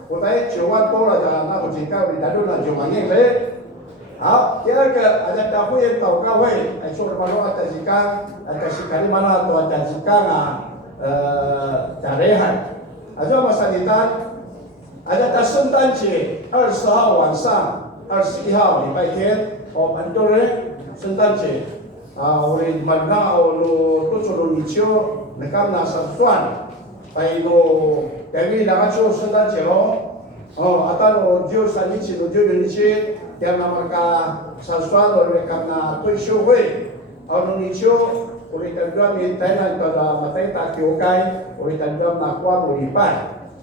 我在9万多了的那hujikan，你打到了9万元嘞。好，第二个ada大会祷告会，说的马路ada sekali mana tu ada sekarang Jarehan, ada Masanitan, ada圣诞节20号晚上，21号礼拜天，很多人圣诞节oleh mana tu suruh nicio, nekam nasa suan, tayo kami langacho 圣诞节atau Dio sanichi Dio nichi, yang namaka sa suan oleh karena tu showy, nicio Uri tandam ni Thailand pada matai tak kiokai, uri tandam nak kuat muripai.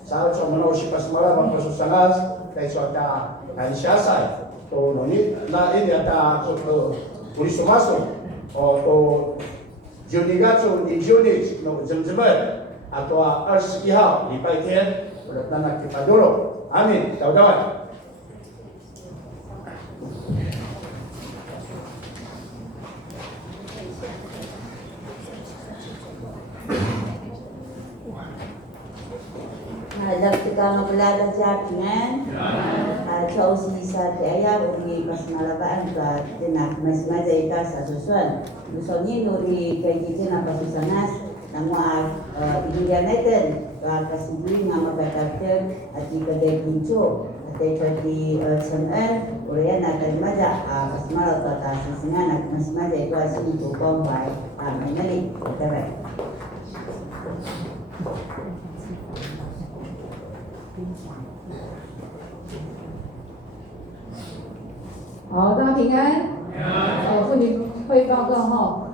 Saat semua usi pas malam apa susanas, kai suata kan siasai. To noni na ini ada uri sumaso, to Junigato di Junis no jam-jaman atau 21号礼拜天，我的那kita dulu. Amin. Kawan-kawan. Dapat belajar jaringan, causi saya uri pas malabaan ka tinak mas majaita sa susun. Lusonin uri kay gitin apa susanas, namu Indianaten kasibui nga mabataken at ikadai pincho at ikadi sanan uri na kay maja pas malabata ta sisingan at mas majaita sa ito kombay menali tarai. 好，大家平安。妇女会报告哈。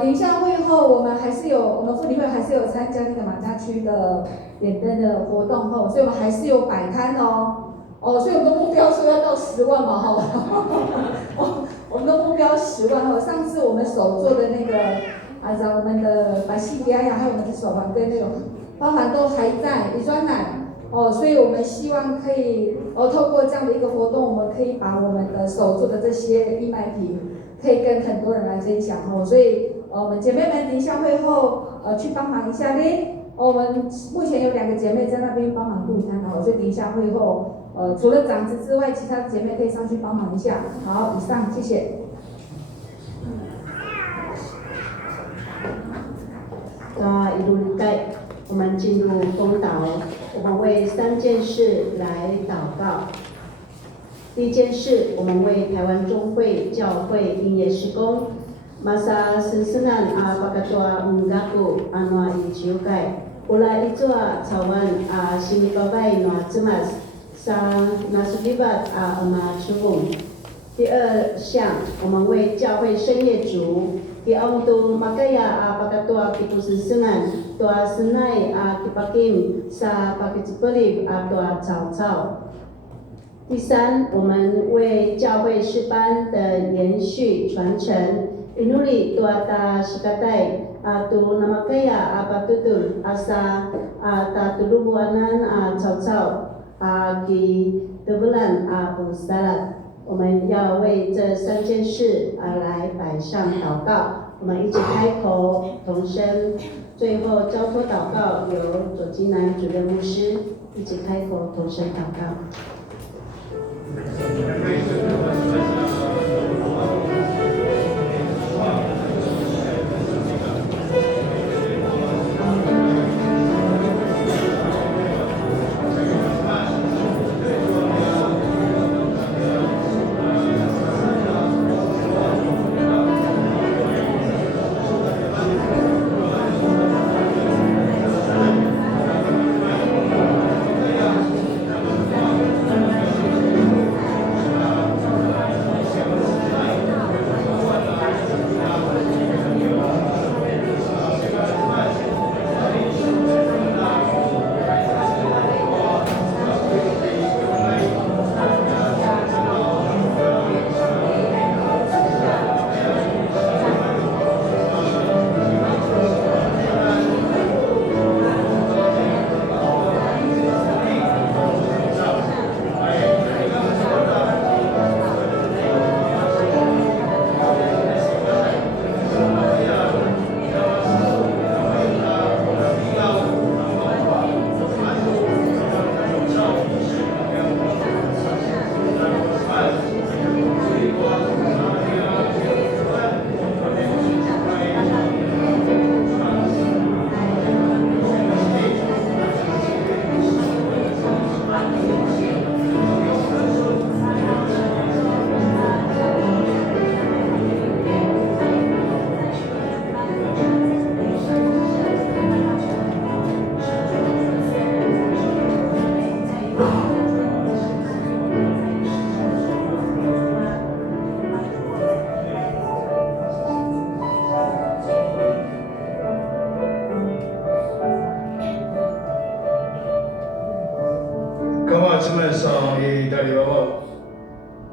等一下会后，我们妇女会还是有参加那个马家区的点灯的活动哈，所以我们还是有摆摊哦。所以我们的目标说要到10万嘛哈。我们的目标10万哈。上次我们手做的那个我们的白西比亚呀，还有我们的手环跟那种包含都还在李专栏。所以我们希望可以透过这样的一个活动，我们可以把我们的手做的这些义卖品，可以跟很多人来分享所以我们姐妹们等一下会后去帮忙一下嘞。我们目前有2个姐妹在那边帮忙顾摊所以等一下会后除了长子之外，其他的姐妹可以上去帮忙一下。好，以上，谢谢。一路礼拜，我们进入封祷，我们为3件事来祷告。第一件事，我们为台湾中会教会音乐事工，masa sensengan pagkatwa unggaku anwa ichiukai, ula itu cawan sinikawai no cemas sa nasulibat ama chubung. 第二项，我们为教会深夜主。Di Auto Makaya Pagatua Kitus Sengan Tua Senai Kipakim Sa Pakitsipuri Tua Cao Cao。第三，我们为教会诗班的延续传承 Inuli Tua Ta Shikatai Tu Namakaya Patutul Asa Ta Tulubuanan Cao Cao Ki Tebulan Pustalat。我们要为这3件事来摆上祷告，我们一起开口同声，最后交托祷告由左基南主任牧师一起开口同声祷告。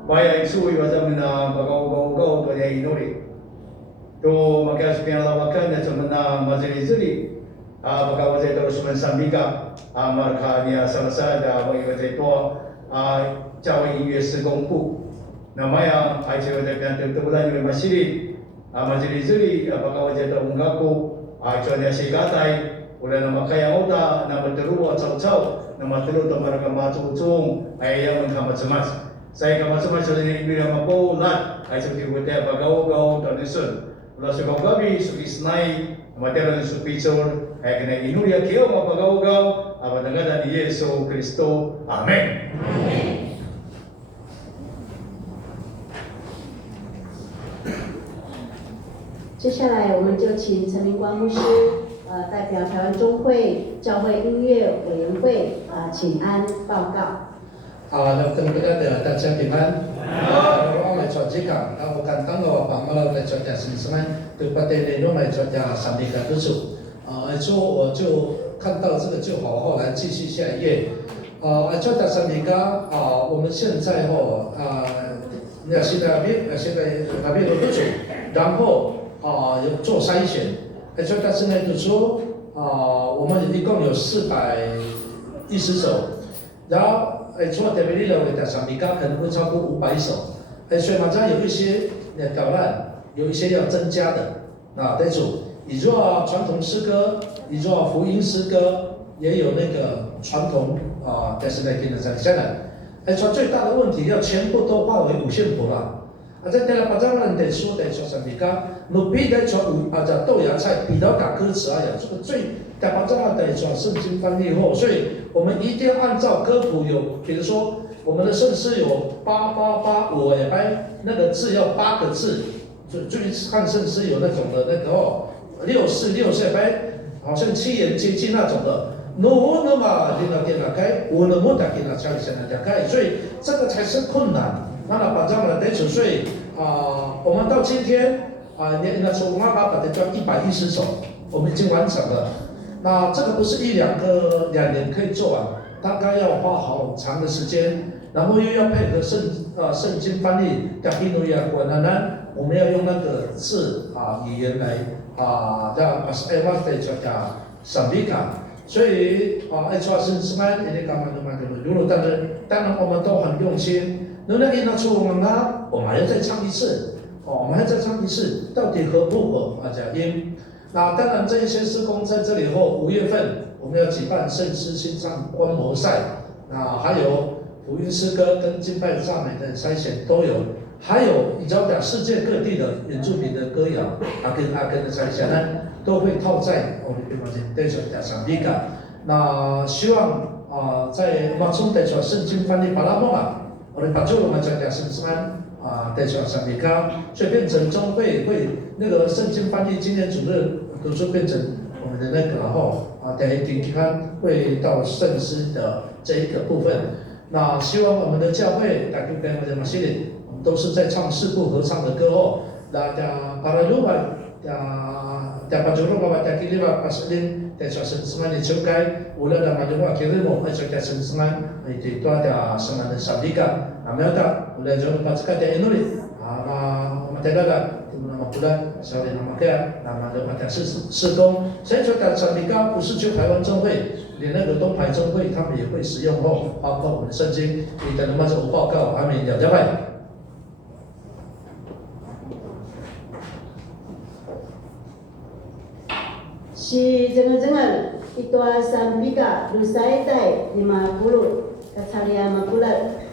Baya isui wazamna bagaw to ya inuri. To makas pinalawakan na zamna mazili bagaw wazay terus mensambika marka niya salasada bagi wazay to cawe inge segongku. Namaya ai cewa dengan tentulan ni masjid mazili zili bagaw wazay to ungaku cuanya sigatai ulah nama kaya oda nama terua cau nama terus to marka macucung ayam mengkamat semas. Saya kamas-kamas ini bilang apa lat, saya seperti buatnya bagaw dan isun. Ulah sebab kami suki senai, materi suki cor, saya kena inulia kio ma bagaw, apa dengan dari Yesus Kristus, Amin. 接下来，我们就请陈明光牧师，代表台湾中会教会音乐委员会，请安报告。那跟大家平安。我来做这个，我简单的把我来做点什么，对把的内容来做点上帝的督促。就我就看到这个就好，后来继续下一页。做点上帝的我们现在现在那边的督促，然后有做筛选。做点现在就说我们一共有410首，然后。除了特别的为的上帝歌可能会超过500首，所以马上有一些挑战，有一些要增加的。对主，你做传统诗歌，你做福音诗歌，也有那个传统但是呢，跟着在下来。说最大的问题要全部都化为五线谱了。在第二把张人得说得说上帝歌，努比得说叫豆芽菜，比到打歌词这个最。在把这样的转圣经翻译后，所以我们一定要按照歌谱有，比如说我们的圣诗有888，我也拍那个字要8个字，最看圣诗有那种的那个646拍，好像7言接近那种的。努嘛，给它开，我能不打给它拆下来开，所以这个才是困难。那把这样的得所以我们到今天那时候我们把它叫110首，我们已经完成了。那这个不是2年可以做完，大概要花好长的时间，然后又要配合圣经翻译的印度亚文呢，我们要用那个字语言来让萨米卡，所以说是什么？ini kami dulu， 当然我们都很用心。那那出我们还要再唱一次，我们还要再唱一次，到底合不合假音？那当然这一些施工在这里后，5月份我们要举办圣诗清唱观摩赛，还有福音诗歌跟敬拜赞美的筛选都有。还有你知道世界各地的原住民的歌谣，阿根的筛选呢，都会套在我们对手的萨米卡。那希望在马中对手圣经翻译巴拉莫玛，我们把这个我们讲圣经对手萨米卡，所以变成中会那个圣经翻译今年主日都是变成我们的那个然后等于顶看会到圣诗的这一个部分。那希望我们的教会大家跟我们马西里。都是在唱四部合唱的歌后，那para lupa dapat jurung bahwa kini pak paslin dari senang dicukai ulah dan majulah kiri mau macam senang itu ada senang dan sabika, namanya ulah jurung pasca dari Indonesia, materi nama bulan sorry nama kaya nama ada施工，所以说sabika不是就台湾中会，连那个东海中会他们也会使用后，包括我们的圣经，你的那么这个报告还没了解外。Si jangan-jangan itu Sambika Lusai Dai 50 Kacalia Makulat.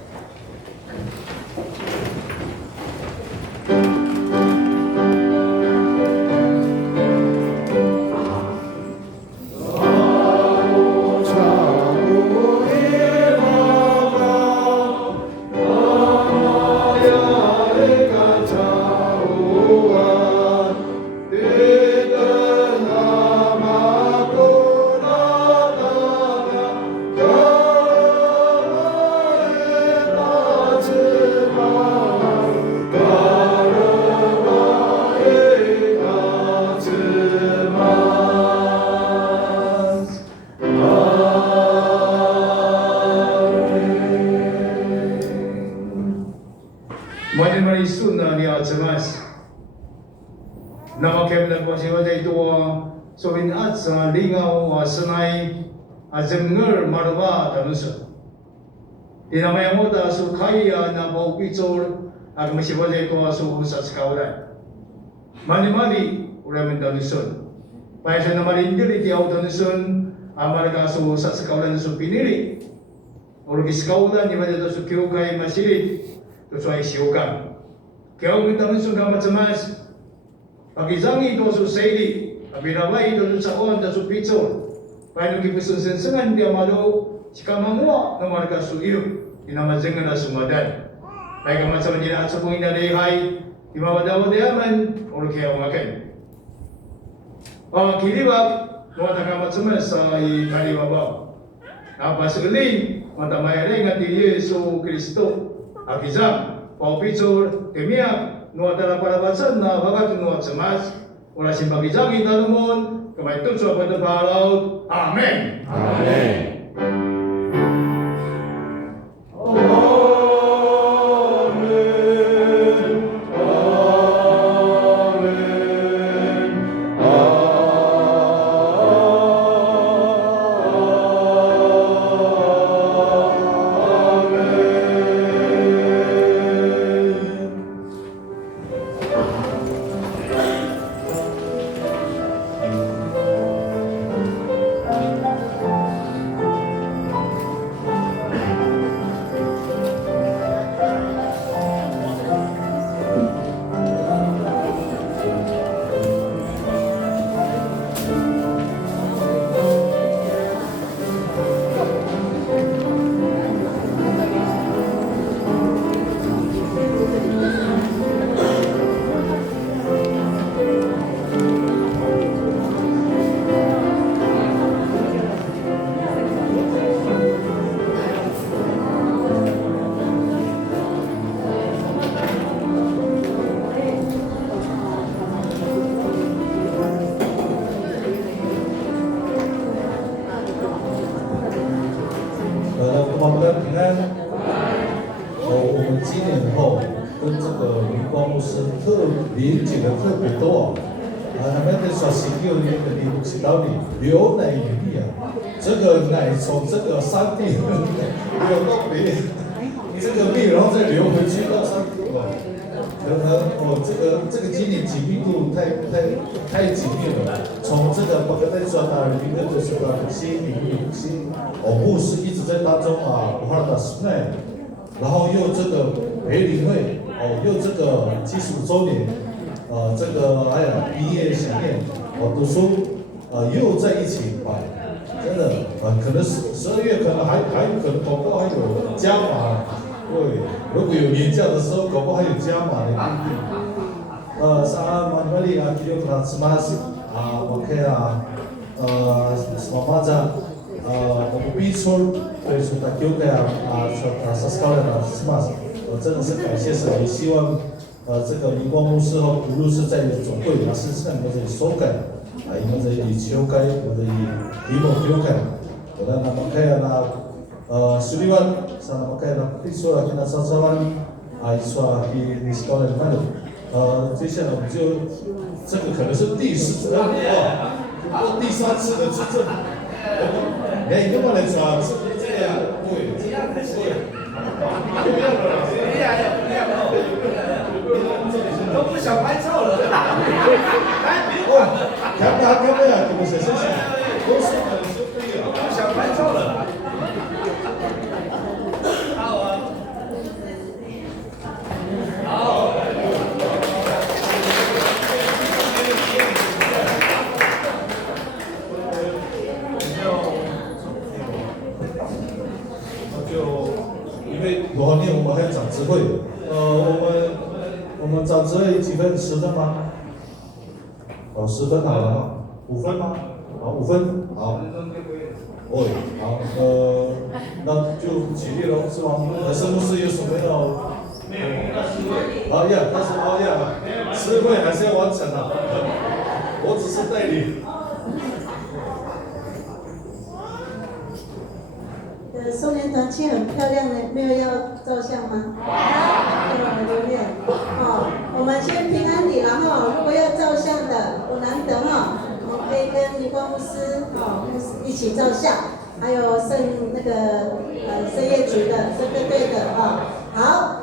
Nama kami dan kuasa wajah itu sowin atsa lingau wasenai azemnger marwa tanusa. Di nama yang muda sukaya na bau picor ag masih wajah itu su usat sekauran. Mali ulah mendanusun. Payah nama indiri tiaw danusun amarga su usat sekauran su pinili. Orang sekauran ni wajah tu su kiukai masih tu suai siukan. Kiau mendanusun nama cemas. Pagizangi ito su seli, abinaway ito sa on da su pizzo. Paano kipisunsensengan dia malo, si kamamua na marga su iyo, inamazengan na sumadan. Kaya kamatsa manila at sa pong inalehay, imawadawa diyaman, o kaya umakan. Kilibak, mga kamatsuman sa ikalibabaw. Napasuling, matamayaring at Yesu Kristo, akizam, paupizor, temiyak, nuat dalam parabatsan na bagat nuat semas, wala simpagizangin talumon, kamay tutso pada balaw. Amen. Amen. 今年跟这个明光牧师连接的特别多他们的说是叫那个你知道的流奶与蜜这个奶从这个山地流到别人，这个蜜然后再流回去到山地可能这个今年紧密度太紧密了，从这个巴格代转到明哥就是到新牧师一直在当中不怕打失败，然后又这个培灵会又这个75周年，这个毕业想念读书又在一起真的可能12月可能还有可能搞不好还有加码。对，如果有年假的时候，搞不好还有加码的规定。啥马里基督徒什么我看什么马扎我们逼出对出他丢给说他是高的什么，我真的是感谢神，也希望这个明光牧师和无论是在总会是在我们修改因为在修改我的题目修改，我的那么看Suliwan sama pakai pisau kita sasaran iswa di sekolah di mana 接下来我们就这个可能是第4次第3次的执政，你干嘛来抓这样？对，这样还是不要了，都不想拍照了，来别管了，干嘛呀？你们谁都是都不想拍照了。我们还有长智慧，我们长智慧几分？10分吗？10分好了吗？5分吗？好，5分，好。好，那就起立了，是吗？圣牧师有什么要？没有，但是智慧还是要完成的，我只是代理。松联团契很漂亮的，没有要照相吗？有留念。我们先平安礼了如果要照相的，我难得我们可以跟明光牧师一起照相，还有圣业组的圣歌队的好，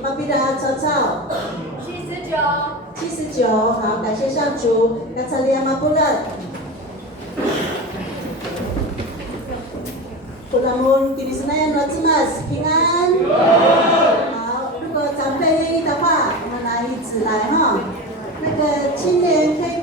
马比达照照。79，好，感谢上主，加查利亚马布勒。Pulamun kini Senayan Watsimas平安。好，如果长辈愿意的话，我们拿椅子来那个青年可以。